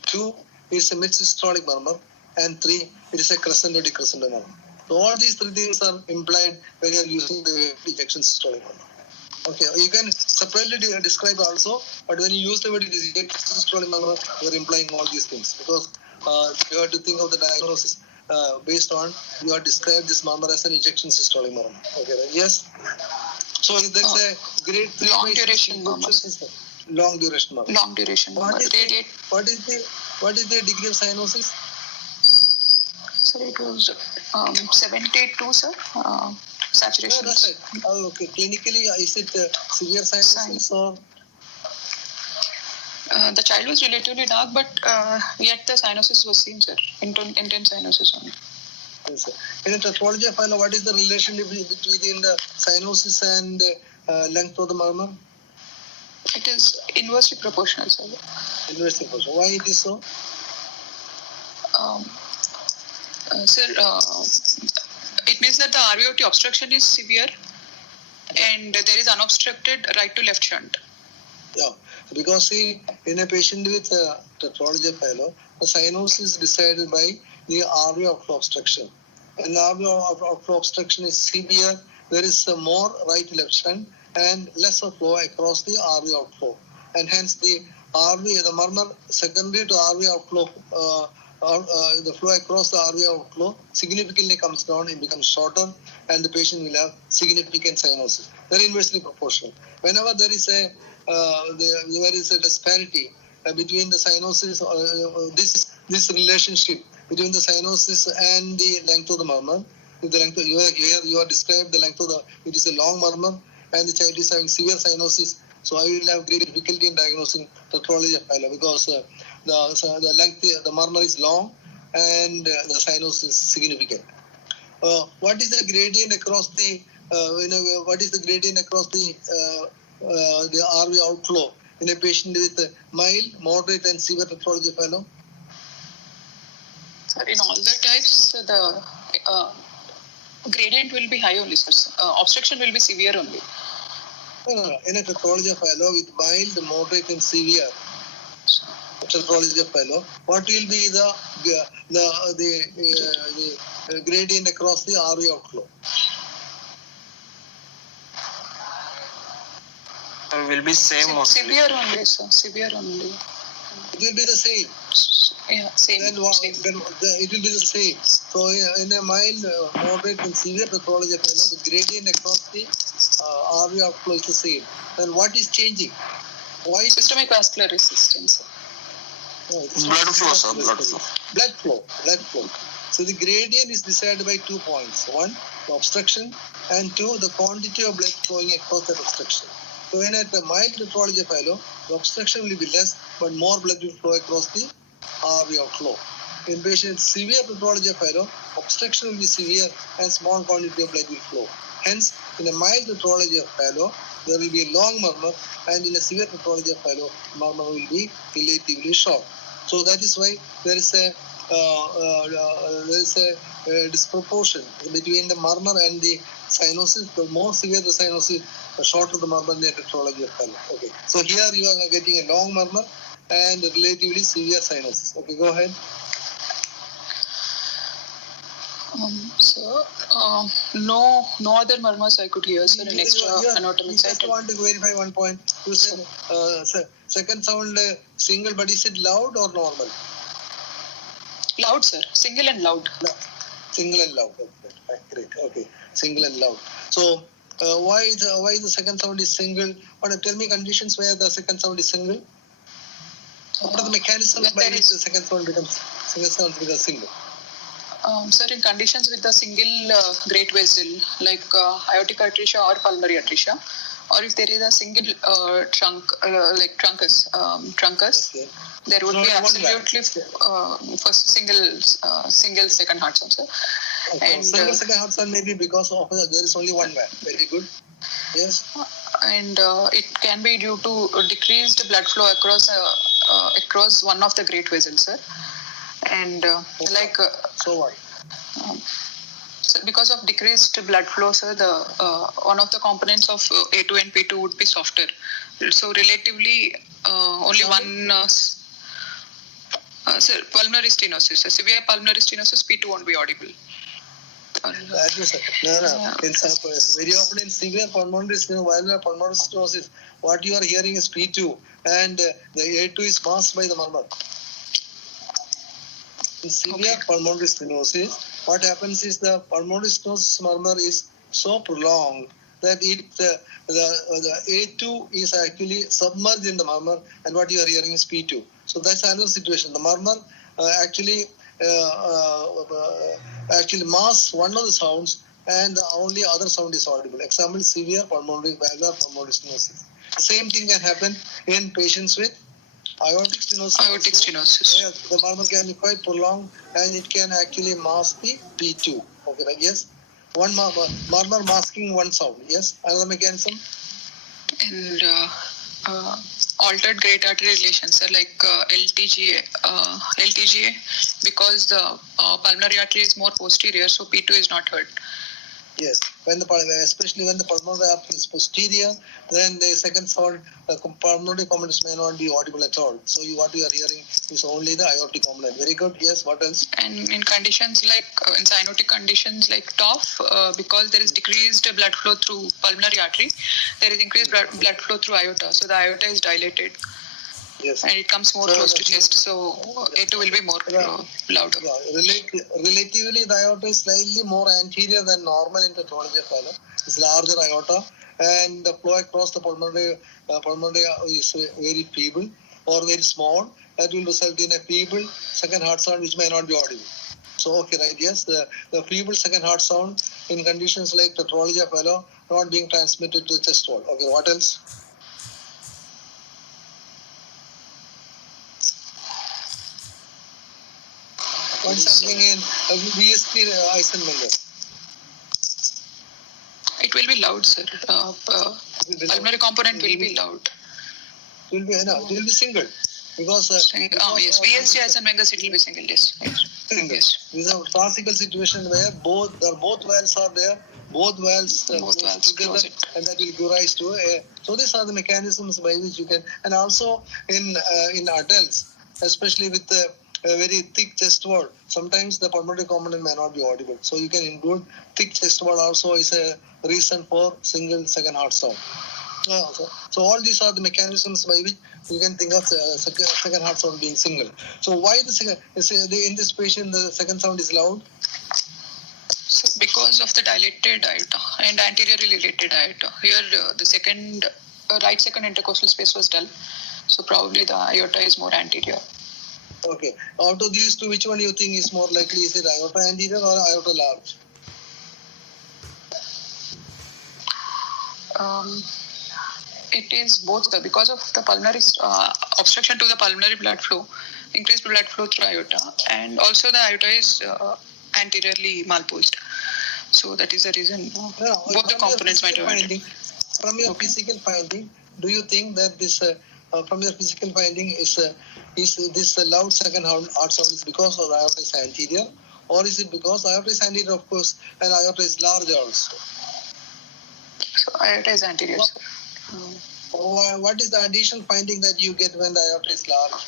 2, it is a mid-systolic murmur. And 3, it is a crescendo decrescendo murmur. So all these three things are implied when you are using the word ejection systolic murmur. Okay, you can separately describe also, but when you use the word ejection systolic murmur, you are implying all these things because you have to think of the diagnosis based on you have described this murmur as an ejection systolic murmur. Okay, right? Yes. So there is a grade 3 long duration murmur. Long duration murmur. Long duration murmur. What is the degree of cyanosis? So it was 72, sir. Saturation. No, that's right. Okay. Clinically, is it severe cyanosis or? The child was relatively dark, but yet the cyanosis was seen, sir. Intense cyanosis only. Yes, sir. In a pathology file, what is the relationship between the cyanosis and length of the murmur? It is inversely proportional, sir. Inversely proportional. Why it is so? Sir, it means that the RVOT obstruction is severe and there is unobstructed right to left shunt. Yeah, because see, in a patient with tetralogy fellow, the cyanosis is decided by the RV outflow obstruction. When the RV outflow obstruction is severe, there is more right left shunt and less of flow across the RV outflow. And hence the murmur secondary to RV outflow, the flow across the RV outflow significantly comes down and becomes shorter, and the patient will have significant cyanosis. They're inversely proportional. Whenever there is a disparity between the cyanosis, this relationship between the cyanosis and the length of the murmur. The length of, you are described the length of it is a long murmur, and the child is having severe cyanosis. So I will have great difficulty in diagnosing tetralogy of Fowler because the length, the murmur is long, and the cyanosis is significant. What is the gradient across the RV outflow in a patient with mild, moderate, and severe tetralogy fellow? Sir, in all the types, the gradient will be high only, sir. Obstruction will be severe only. No. In a tetralogy fellow with mild, moderate, and severe tetralogy fellow, what will be the gradient across the RV outflow? Will be same. Severe only, sir. Severe only. It will be the same. Yeah, same. Then it will be the same. So in a mild, moderate, and severe tetralogy fellow, the gradient across the RV outflow is the same. Then what is changing? Why? Systemic vascular resistance. Blood flow, sir. Blood flow. So the gradient is decided by 2 points. One, the obstruction, and two, the quantity of blood flowing across that obstruction. So when at a mild tetralogy fellow, the obstruction will be less, but more blood will flow across the RV outflow. In patients severe tetralogy fellow, obstruction will be severe and small quantity of blood will flow. Hence, in a mild tetralogy fellow, there will be a long murmur, and in a severe tetralogy fellow, murmur will be relatively short. So that is why there is a disproportion between the murmur and the cyanosis. The more severe the cyanosis, the shorter the murmur in the tetralogy fellow. Okay. So here you are getting a long murmur and relatively severe cyanosis. Okay, go ahead. No other murmurs I could hear, sir, in extra anatomic side. I just want to verify one point. You said second sound single, but is it loud or normal? Loud, sir. Single and loud. Single and loud. Okay, great. Okay, single and loud. So why the second sound is single? Tell me conditions where the second sound is single. What are the mechanisms by which the second sound becomes single? Sir, in conditions with the single great vessel like aortic atresia or pulmonary atresia, or if there is a single trunk like truncus, okay, there would be absolutely first single second heart sound, sir. Okay. And single second heart sound maybe because of there is only one valve. Very good. Yes. And it can be due to decreased blood flow across one of the great vessels, sir. And so what? So because of decreased blood flow, sir, the one of the components of A2 and P2 would be softer. So relatively, only one. Sir, pulmonary stenosis. Severe pulmonary stenosis, P2 won't be audible. No. Very often in severe pulmonary stenosis, what you are hearing is P2, and the A2 is masked by the murmur. In severe pulmonary stenosis, what happens is the pulmonary stenosis murmur is so prolonged that the A2 is actually submerged in the murmur, and what you are hearing is P2. So that's another situation. The murmur actually masks one of the sounds, and the only other sound is audible. Example: severe pulmonary stenosis. The same thing can happen in patients with aortic stenosis. Where the murmur can be quite prolonged, and it can actually mask the P2. Okay, right? Yes. One murmur masking one sound. Yes. Another mechanism. And altered great artery relations, sir, like LTGA, because the pulmonary artery is more posterior, so P2 is not heard. Yes, especially when the pulmonary artery is posterior, then the second sound, pulmonary components may not be audible at all. So what you are hearing is only the aortic component. Very good. Yes. What else? And in conditions like in cyanotic conditions like TOF, because there is decreased blood flow through pulmonary artery, there is increased blood flow through aorta. So the aorta is dilated. Yes. And it comes more close to chest, so A2 will be more louder. Yeah, relatively, the aorta is slightly more anterior than normal in the Trollinger column. It's larger aorta, and the flow across the pulmonary is very feeble or very small. That will result in a feeble second heart sound, which may not be audible. So, okay, right? Yes, the feeble second heart sound in conditions like the Trollinger fellow not being transmitted to the chest wall. Okay, what else? What is happening in VSP Eisenmenger? It will be loud, sir. Pulmonary component will be loud. It will be single. Because yes, VSG Eisenmenger it will be single, yes. Single. Yes. This is a classical situation where both valves are there, both valves together, and that will give rise to a. So these are the mechanisms by which you can, and also in adults, especially with a very thick chest wall, sometimes the pulmonary component may not be audible. So you can include thick chest wall also is a reason for single second heart sound. So all these are the mechanisms by which you can think of second heart sound being single. So why in this patient the second sound is loud? So because of the dilated aorta and anteriorly related aorta. Here the right second intercostal space was dull. So probably the aorta is more anterior. Okay. Out of these two, which one you think is more likely? Is it aorta anterior or aorta large? It is both, because of the pulmonary obstruction to the pulmonary blood flow, increased blood flow through aorta, and also the aorta is anteriorly malposed. So that is the reason both the components might have ended. From your physical finding, do you think that this from your physical finding is this loud second heart sound is because of the aorta is anterior, or is it because aorta is anterior, of course, and aorta is larger also? So aorta is anterior. What is the additional finding that you get when the aorta is large?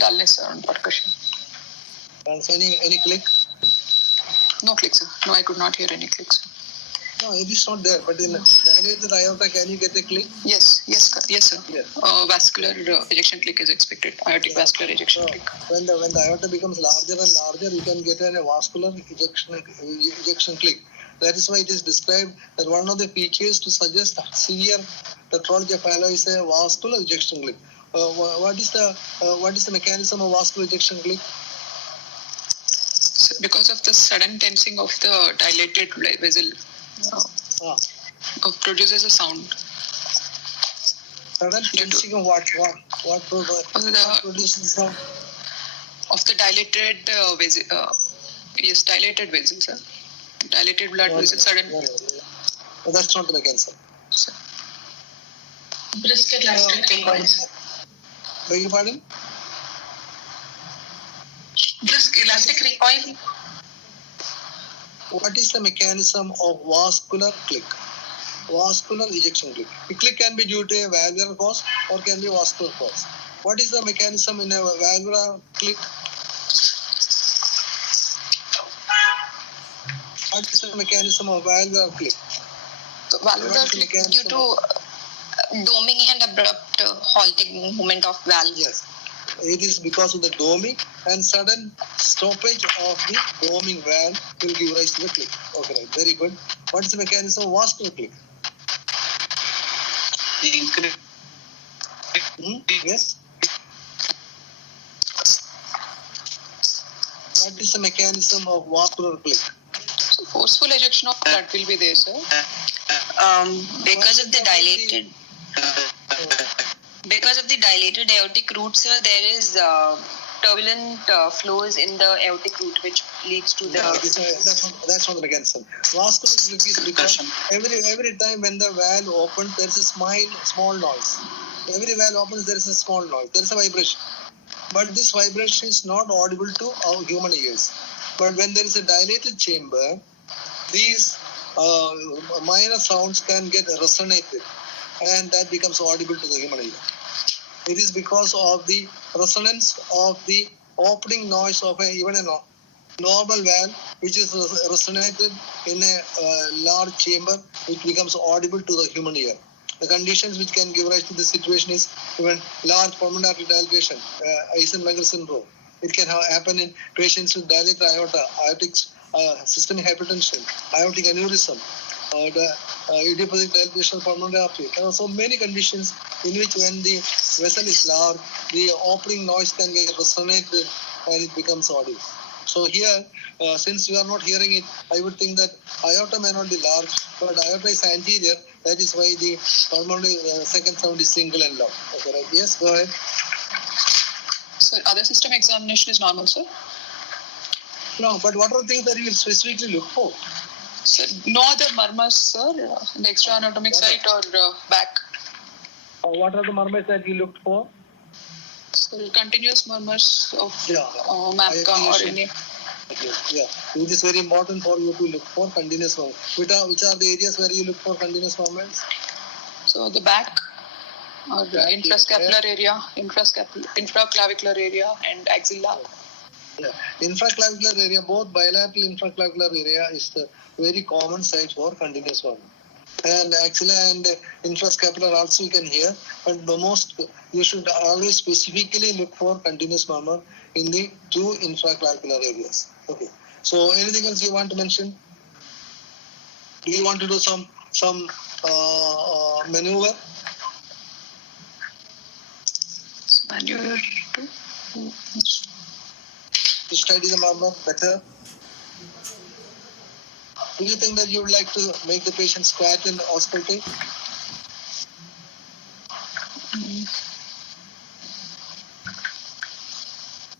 Dullness on percussion. So any click? No clicks, sir. No, I could not hear any clicks. No, it is not there. But in dilated aorta, can you get a click? Yes, sir. Yes. Vascular ejection click is expected. Aortic vascular ejection click. When the aorta becomes larger and larger, you can get a vascular ejection click. That is why it is described that one of the features to suggest severe Trollinger fellow is a vascular ejection click. What is the mechanism of vascular ejection click? So because of the sudden tensing of the dilated vessel, produces a sound. Sudden tensing of what produces sound? Of the dilated vessel. Yes, dilated vessel, sir. Dilated blood vessel sudden. No, that's not the mechanism. Brisk elastic recoils. Beg your pardon? Brisk elastic recoil. What is the mechanism of vascular click? Vascular ejection click. The click can be due to a valvular cause or can be vascular cause. What is the mechanism in a valvular click? What is the mechanism of valvular click? Valvular click due to doming and abrupt halting movement of valve. Yes. It is because of the doming and sudden stoppage of the doming valve will give rise to the click. Okay, right. Very good. What is the mechanism of vascular click? Yes. What is the mechanism of vascular click? So forceful ejection of blood will be there, sir. Because of the dilated aortic root, sir, there is turbulent flows in the aortic root, which leads to the. That's not the mechanism. Vascular leak is because every time when the valve opens, there is a small noise. Every valve opens, there is a small noise. There is a vibration. But this vibration is not audible to our human ears. But when there is a dilated chamber, these minor sounds can get resonated, and that becomes audible to the human ear. It is because of the resonance of the opening noise of even a normal valve, which is resonated in a large chamber, which becomes audible to the human ear. The conditions which can give rise to this situation is even large pulmonary dilation, Eisenmenger syndrome. It can happen in patients with dilated aorta, aortic systemic hypertension, aortic aneurysm, the idiopathic dilation of pulmonary artery. There are so many conditions in which when the vessel is large, the opening noise can get resonated and it becomes audible. So here, since you are not hearing it, I would think that aorta may not be large, but aorta is anterior. That is why the pulmonary second sound is single and loud. Okay, right? Yes, go ahead. So other system examination is normal, sir? No, but what are the things that you will specifically look for? So no other murmurs, sir, in the extra anatomic site or back? What are the murmurs that you looked for? So continuous murmurs of MAPCA or any. Yeah, it is very important for you to look for continuous murmurs. Which are the areas where you look for continuous murmurs? So the back or the infrascapular area, infraclavicular area and axilla. Yeah, infraclavicular area, both bilateral infraclavicular area is the very common site for continuous murmur. And axilla and infrascapular also you can hear, but the most you should always specifically look for continuous murmur in the two infraclavicular areas. Okay. So anything else you want to mention? Do you want to do some maneuver? Maneuver to study the murmur better. Do you think that you would like to make the patient squat and auscultate?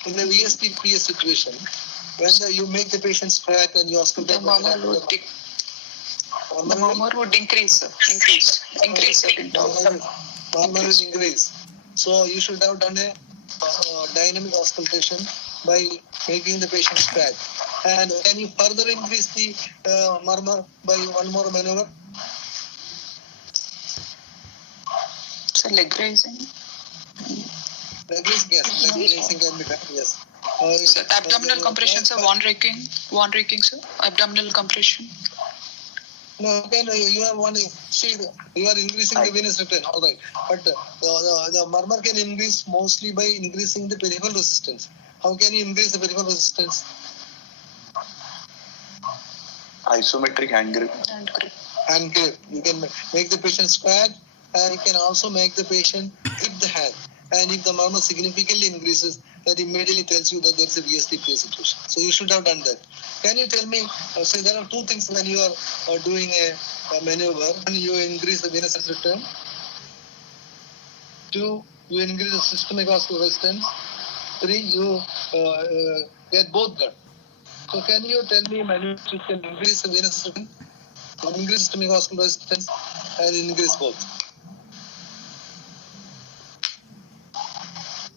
In a VST-PS situation, when you make the patient squat and you auscultate, the murmur would increase, sir. Increase. Murmur will increase. So you should have done a dynamic auscultation by making the patient squat. And can you further increase the murmur by one more maneuver? So leg raising. Leg raising, yes. Leg raising can be done, yes. So abdominal compression, sir. One raking, sir. Abdominal compression. No, again, you are you are increasing the venous return, all right. But the murmur can increase mostly by increasing the peripheral resistance. How can you increase the peripheral resistance? Isometric hand grip. Hand grip. You can make the patient squat, and you can also make the patient grip the hand. And if the murmur significantly increases, that immediately tells you that there is a VST-PS situation. So you should have done that. Can you tell me, say there are two things when you are doing a maneuver. One, you increase the venous return. Two, you increase the systemic vascular resistance. Three, you get both done. So can you tell me maneuvers which can increase the venous return, increase systemic vascular resistance, and increase both?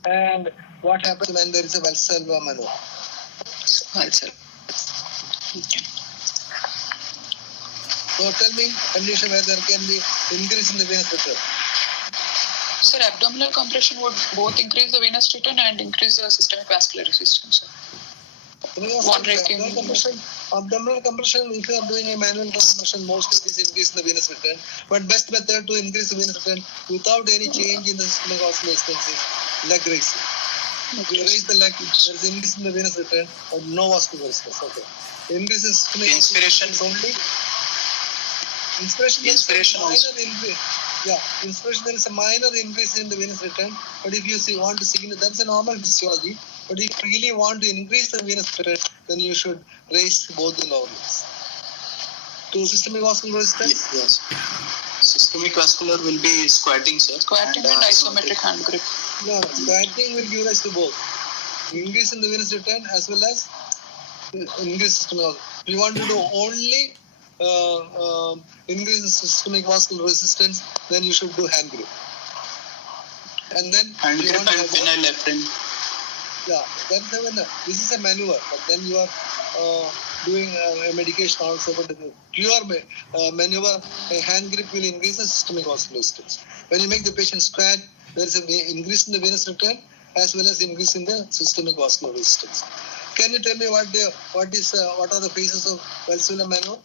And what happens when there is a Valsalva maneuver? Valsalva. Okay. So tell me condition where there can be increase in the venous return. Sir, abdominal compression would both increase the venous return and increase the systemic vascular resistance, sir. Abdominal compression, if you are doing a manual compression, mostly it is increase in the venous return. But best method to increase the venous return without any change in the systemic vascular resistance is leg raising. You raise the leg, there is increase in the venous return, but no vascular resistance. Okay. Increase in systemic Inspiration only. Inspiration also. Yeah, inspiration, there is a minor increase in the venous return. But if you want to signal, that's a normal physiology. But if you really want to increase the venous return, then you should raise both the lobules. To systemic vascular resistance? Yes. Systemic vascular will be squatting, sir. Squatting and isometric hand grip. No, squatting will give rise to both. increase in the venous return as well as increase systemic vascular. If you want to do only increase in systemic vascular resistance, then you should do hand grip. And then Hand grip and phenylephrine. Yeah, this is a maneuver, but then you are doing a medication also. But the pure maneuver, a hand grip will increase the systemic vascular resistance. When you make the patient squat, there is an increase in the venous return as well as increase in the systemic vascular resistance. Can you tell me what are the phases of Valsalva maneuver?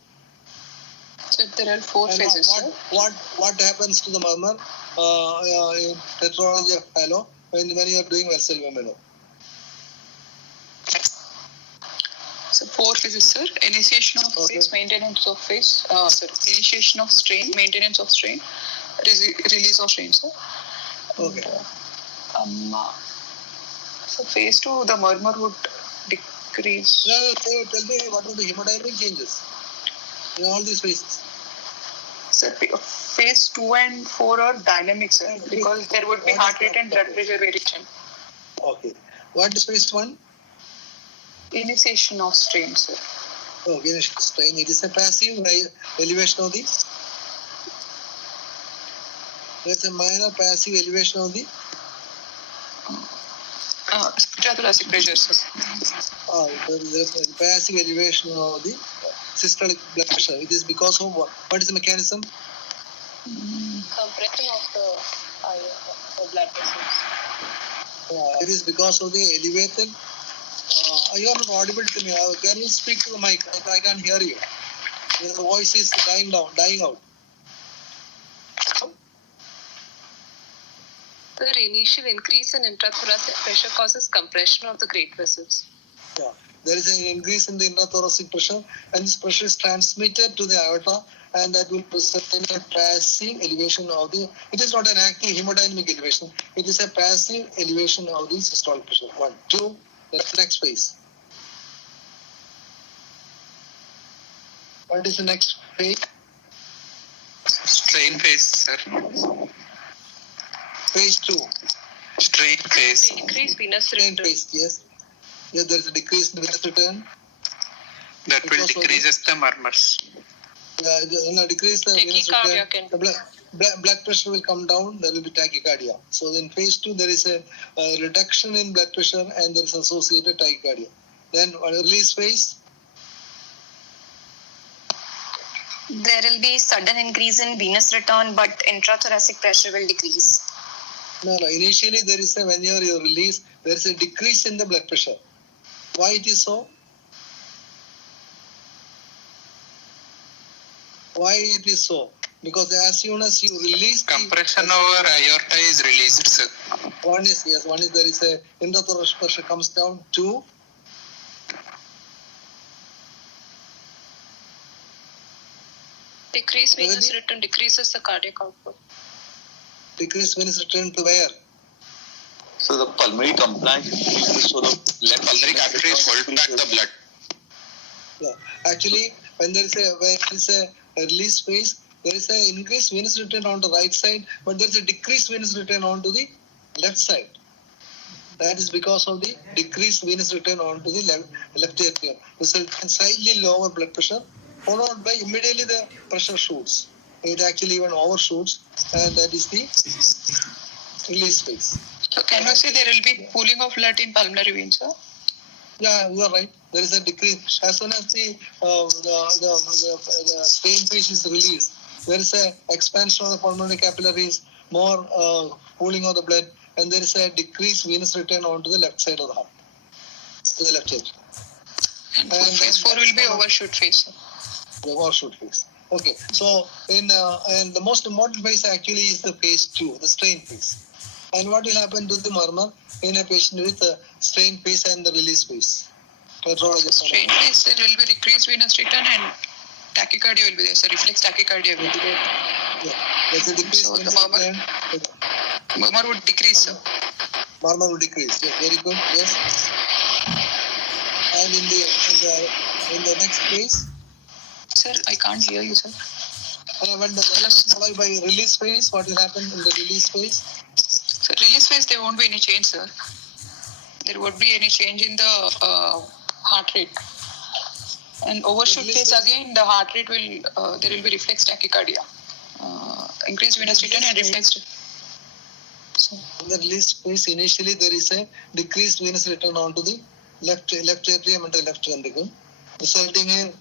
So there are 4 phases. What happens to the murmur in tetralogy of Fallot when you are doing Valsalva maneuver? So 4 phases, sir. Initiation of phase, maintenance of phase, initiation of strain, maintenance of strain, release of strain, sir. Okay. So phase 2, the murmur would decrease. Tell me what are the hemodynamic changes in all these phases? So phase 2 and 4 are dynamic, sir, because there would be heart rate and blood pressure variation. Okay. What is phase 1? Initiation of strain, sir. Okay, initiation of strain. It is a passive elevation of the. There's a minor passive elevation of the. Intrathoracic pressure, sir. There's a passive elevation of the systolic blood pressure. It is because of what? What is the mechanism? Compression of the blood vessels. It is because of the elevated. You are not audible to me. Can you speak to the mic? I can't hear you. Your voice is dying out. The initial increase in intrathoracic pressure causes compression of the great vessels. Yeah. There is an increase in the intrathoracic pressure, and this pressure is transmitted to the aorta, and that will result in a passive elevation of the. It is not an active hemodynamic elevation. It is a passive elevation of the systolic pressure. 1, 2. That's the next phase. What is the next phase? Strain phase, sir. Phase 2. Strain phase. Decrease venous Strain return. phase, yes. Yes, there is a decrease in the venous return. That will decreases the murmurs. Decrease the venous return. The blood pressure will come down. There will be tachycardia. So in phase 2, there is a reduction in blood pressure and there is associated tachycardia. Then release phase. There will be sudden increase in venous return, but intrathoracic pressure will decrease. No. Initially, there is whenever you release, there is a decrease in the blood pressure. Why it is so? Why it is so? Because as soon as you release compression over aorta is released, sir. One is there is a intrathoracic pressure comes down. 2. Decreased venous return decreases the cardiac output. Decreased venous return to where? So the pulmonary compliance increases, so the left Pulmonary capillaries hold back the blood. Yeah. Actually, when there is a release phase, there is an increased venous return on the right side, but there is a decreased venous return onto the left side. That is because of the decreased venous return onto the left atrium, resulting in slightly lower blood pressure, followed by immediately the pressure shoots. It actually even overshoots, and that is the release phase. So can we say there will be pooling of blood in pulmonary veins, sir? Yeah, you are right. There is a decrease. As soon as the strain phase is released, there is a expansion of the pulmonary capillaries, more pooling of the blood, and there is a decreased venous return onto the left side of the heart, to the left side. And phase 4 will be overshoot phase, sir. The overshoot phase. Okay, so and the most important phase actually is the phase 2, the strain phase. And what will happen to the murmur in a patient with a strain phase and the release phase? Strain phase, there will be decreased venous return and tachycardia will be there. So reflex tachycardia will be there. Yeah, there's a decrease. So the murmur would decrease, sir. Murmur would decrease. Yeah, very good. Yes. And in the next phase. Sir, I can't hear you, sir. When followed by release phase, what will happen in the release phase? So release phase, there won't be any change, sir. there would be any change in the heart rate. And overshoot case again, the heart rate will, there will be reflex tachycardia. Increased venous return and reflex. So, in the release phase, initially there is a decreased venous return onto the left atrium and the left ventricle, resulting in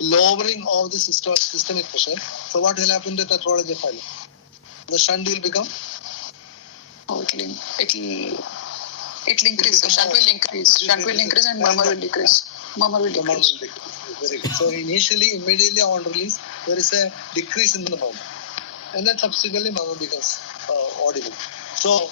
lowering of the systemic pressure. So what will happen to the tetralogy file? The shunt will become? It'll increase. The shunt will increase. Shunt will increase and murmur will decrease. Murmur will decrease. Very good. So immediately on release, there is a decrease in the murmur, and then subsequently murmur becomes audible. So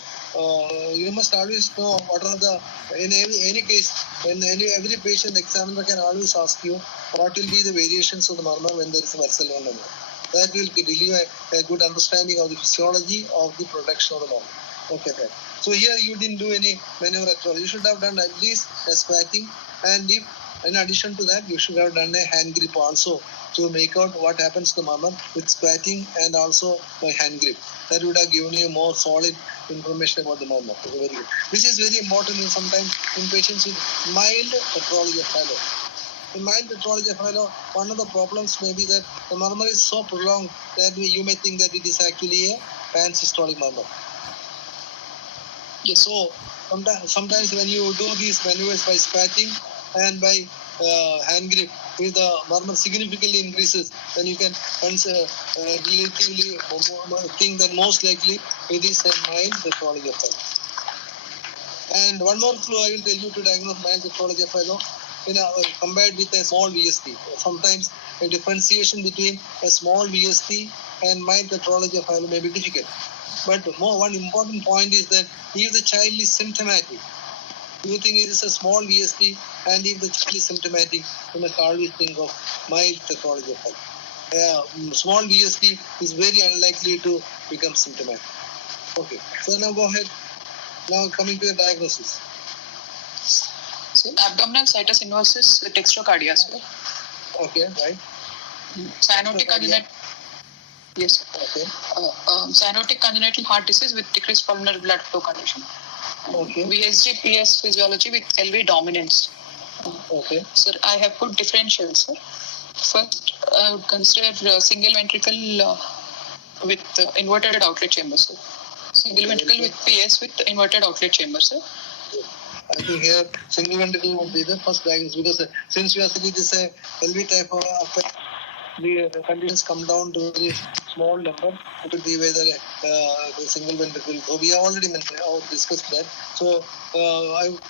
you must always know what are the, in any case, when every patient, the examiner can always ask you what will be the variations of the murmur when there is a Varsalva murmur. That will give you a good understanding of the physiology of the production of the murmur. Okay, then. So here you didn't do any maneuver at all. You should have done at least a squatting, and if in addition to that, you should have done a hand grip also to make out what happens to the murmur with squatting and also by hand grip. That would have given you more solid information about the murmur. Very good. This is very important sometimes in patients with mild tetralogy of Fallot. In mild tetralogy of Fallot, one of the problems may be that the murmur is so prolonged that you may think that it is actually a pansystolic murmur. Yes. So sometimes when you do these maneuvers by squatting and by hand grip, if the murmur significantly increases, then you can relatively think that most likely it is a mild tetralogy of Fallot. And one more clue I will tell you to diagnose mild tetralogy of Fallot, compared with a small VST. Sometimes a differentiation between a small VST and mild tetralogy of Fallot may be difficult. But one important point is that if the child is symptomatic, you think it is a small VST, and if the child is symptomatic, you must always think of mild tetralogy of Fallot. Small VST is very unlikely to become symptomatic. Okay, so now go ahead. Now coming to the diagnosis. So abdominal situs inversus dextrocardia, sir. Okay, right. Cyanotic congenital. Yes. Okay. Cyanotic congenital heart disease with decreased pulmonary blood flow condition. Okay. VSG PS physiology with LV dominance. Okay. Sir, I have put differentials, sir. First, I would consider single ventricle with inverted outlet chamber, sir. Single ventricle with PS with inverted outlet chamber, sir. I think here single ventricle would be the first diagnosis, because since we are saying it is a LV type of effect, the conditions come down to a very small number. It would be whether the single ventricle. So we have already discussed that. So I would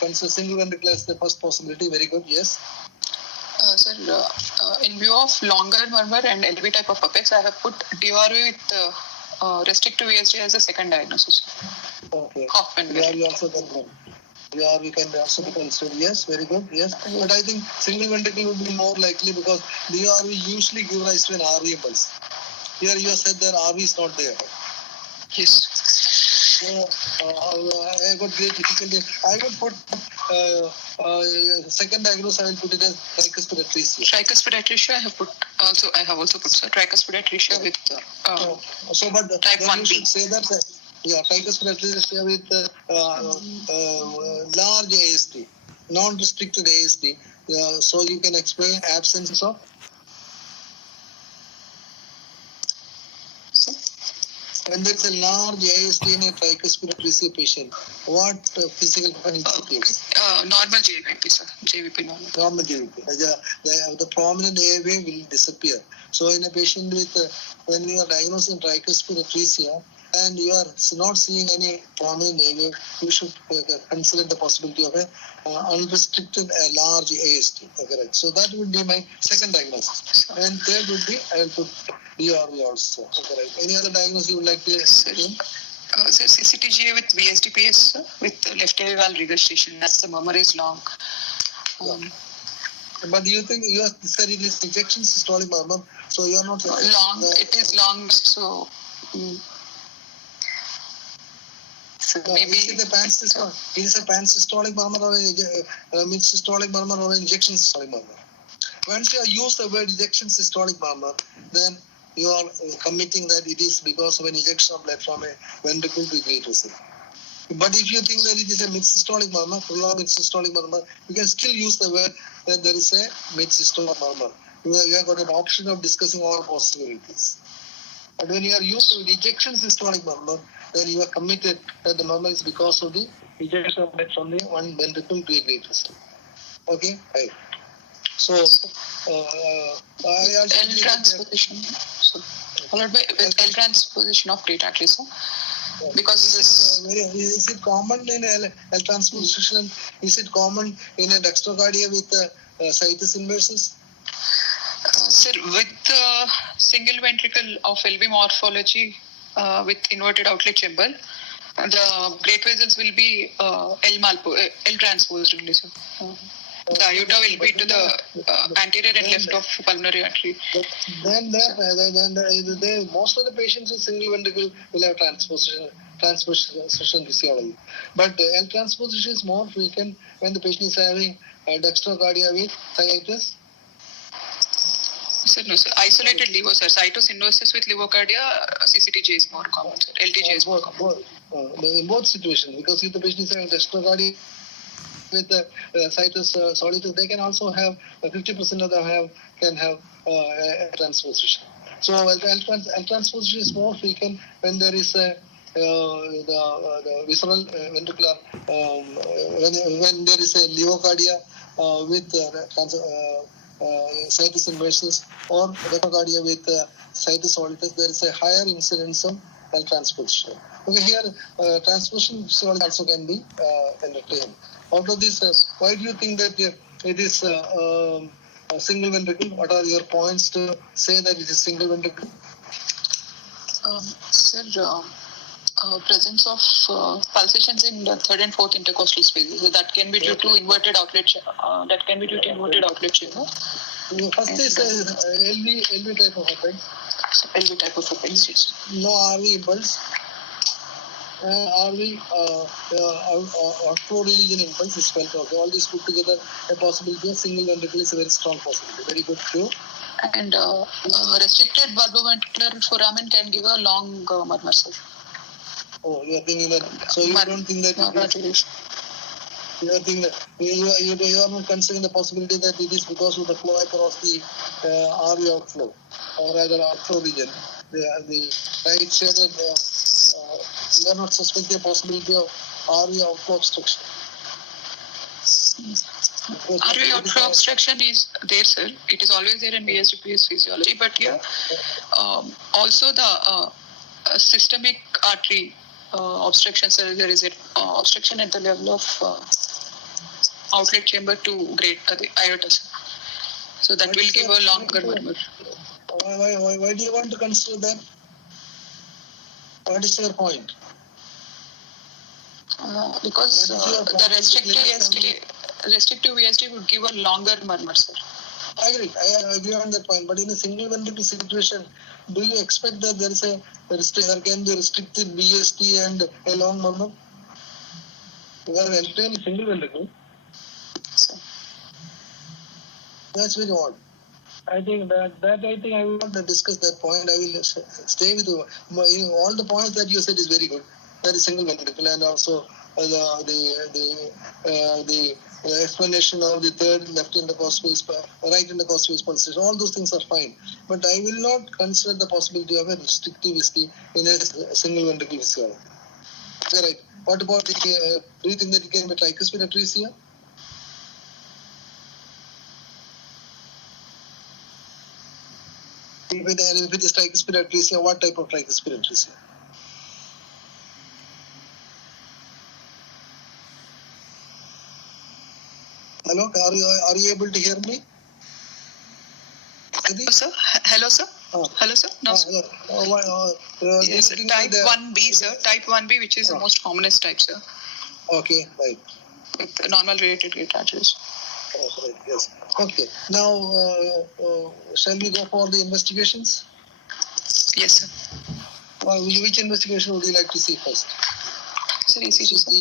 consider single ventricle as the first possibility. Very good. Yes. Sir, in view of longer murmur and LV type of apex, I have put DRV with restrictive VSG as the second diagnosis. Okay. Cough and DRV also confirmed. We can also be considered. Yes, very good. Yes, but I think single ventricle would be more likely, because DRV usually give rise to an RV impulse. Here you have said that RV is not there. Yes. So I got great difficulty. I would put second diagnosis. I will put it as tricuspid atresia. Tricuspid atresia I have also put, sir. Tricuspid atresia with type 1B. You should say that. Tricuspid atresia with large AST, non-restricted AST. So you can explain absence of. When there is a large AST in a tricuspid atresia patient, what physical indicators? Normal JVP, sir. JVP normal. Normal JVP. The prominent airway will disappear. So in a patient with, when you are diagnosing tricuspid atresia, and you are not seeing any prominent airway, you should consider the possibility of a unrestricted large AST. Okay, right. So that would be my second diagnosis. And third would be, I will put DRV also. Okay, right. Any other diagnosis you would like to explain? So CCTGA with VSDPS with left airway valve regurgitation, as the murmur is long. But do you think you have said it is ejection systolic murmur, so you are not long? It is long, so. So maybe is it a pansystolic murmur or a mid-systolic murmur or an ejection systolic murmur? Once you use the word ejection systolic murmur, then you are committing that it is because of an ejection of blood from a ventricle to great vessel. But if you think that it is a mid-systolic murmur, prolonged mid-systolic murmur, you can still use the word that there is a mid-systolic murmur. You have got an option of discussing all possibilities. But when you are used to ejection systolic murmur, then you are committed that the murmur is because of the ejection of blood from the one ventricle to a great vessel. Okay? Right. So, I also L transposition. So, followed by with L transposition of great artery, sir. Because is it common in L transposition? Is it common in a dextrocardia with situs inversus? Sir, with single ventricle of LV morphology with inverted outlet chamber, the great vessels will be L transposed only, sir. The aorta will be to the anterior and left of pulmonary artery. Then most of the patients with single ventricle will have transposition physiology. But L transposition is more frequent when the patient is having dextrocardia with situs. Sir, no, sir. Isolated levo, sir. Situs inversus with levocardia, CCTJ is more common, sir. LTJ is more common. In both situations, because if the patient is having dextrocardia with situs solitus, they can also have 50% of them can have transposition. So L transposition is more frequent when there is the visceral ventricular when there is a levocardia with situs inversus or retrocardia with situs solitus, there is a higher incidence of L transposition. Okay, here transposition also can be entertained. Out of this, why do you think that it is a single ventricle? What are your points to say that it is single ventricle? Sir, presence of pulsations in the third and fourth intercostal spaces. So that can be due to inverted outlet. That can be due to inverted outlet chamber. First is LV type of appendix. LV type of appendix. Yes. No RV impulse. RV outflow-releasing impulse is felt. Okay. All these put together, a possibility of single ventricle is a very strong possibility. Very good too. And restricted bulboventricular foramen can give a long murmur, sir. Oh, you are thinking that. So you don't think that. You are thinking that you are not considering the possibility that it is because of the flow across the RV outflow, or rather outflow region. The right shaded. You are not suspecting the possibility of RV outflow obstruction. RV outflow obstruction is there, sir. It is always there in VSDPS physiology, but here also the systemic artery obstruction, sir. There is an obstruction at the level of outlet chamber to the aorta, sir. So that will give a longer murmur. Why do you want to consider that? What is your point? Because the restrictive VSD would give a longer murmur, sir. I agree on that point. But in a single ventricle situation, do you expect that there can be restricted VSD and a long murmur? You are entering single ventricle. That's very odd. I think I will not discuss that point. I will stay with you. All the points that you said is very good. That is single ventricle, and also the explanation of the third left intercostal space, right intercostal space pulsation. All those things are fine. But I will not consider the possibility of a restrictive VSD in a single ventricle physiology. Right. What about do you think that it can be tricuspid atresia? If it is tricuspid atresia, what type of tricuspid atresia? Hello, are you able to hear me? Hello, sir. Hello, sir. Hello, sir. No, sir. Yes, type 1B, sir. Type 1B, which is the most commonest type, sir. Okay, right. With normal related great arteries. Oh, right, yes. Okay. Now, shall we go for the investigations? Yes, sir. Which investigation would you like to see first? Sir, ECG, sir.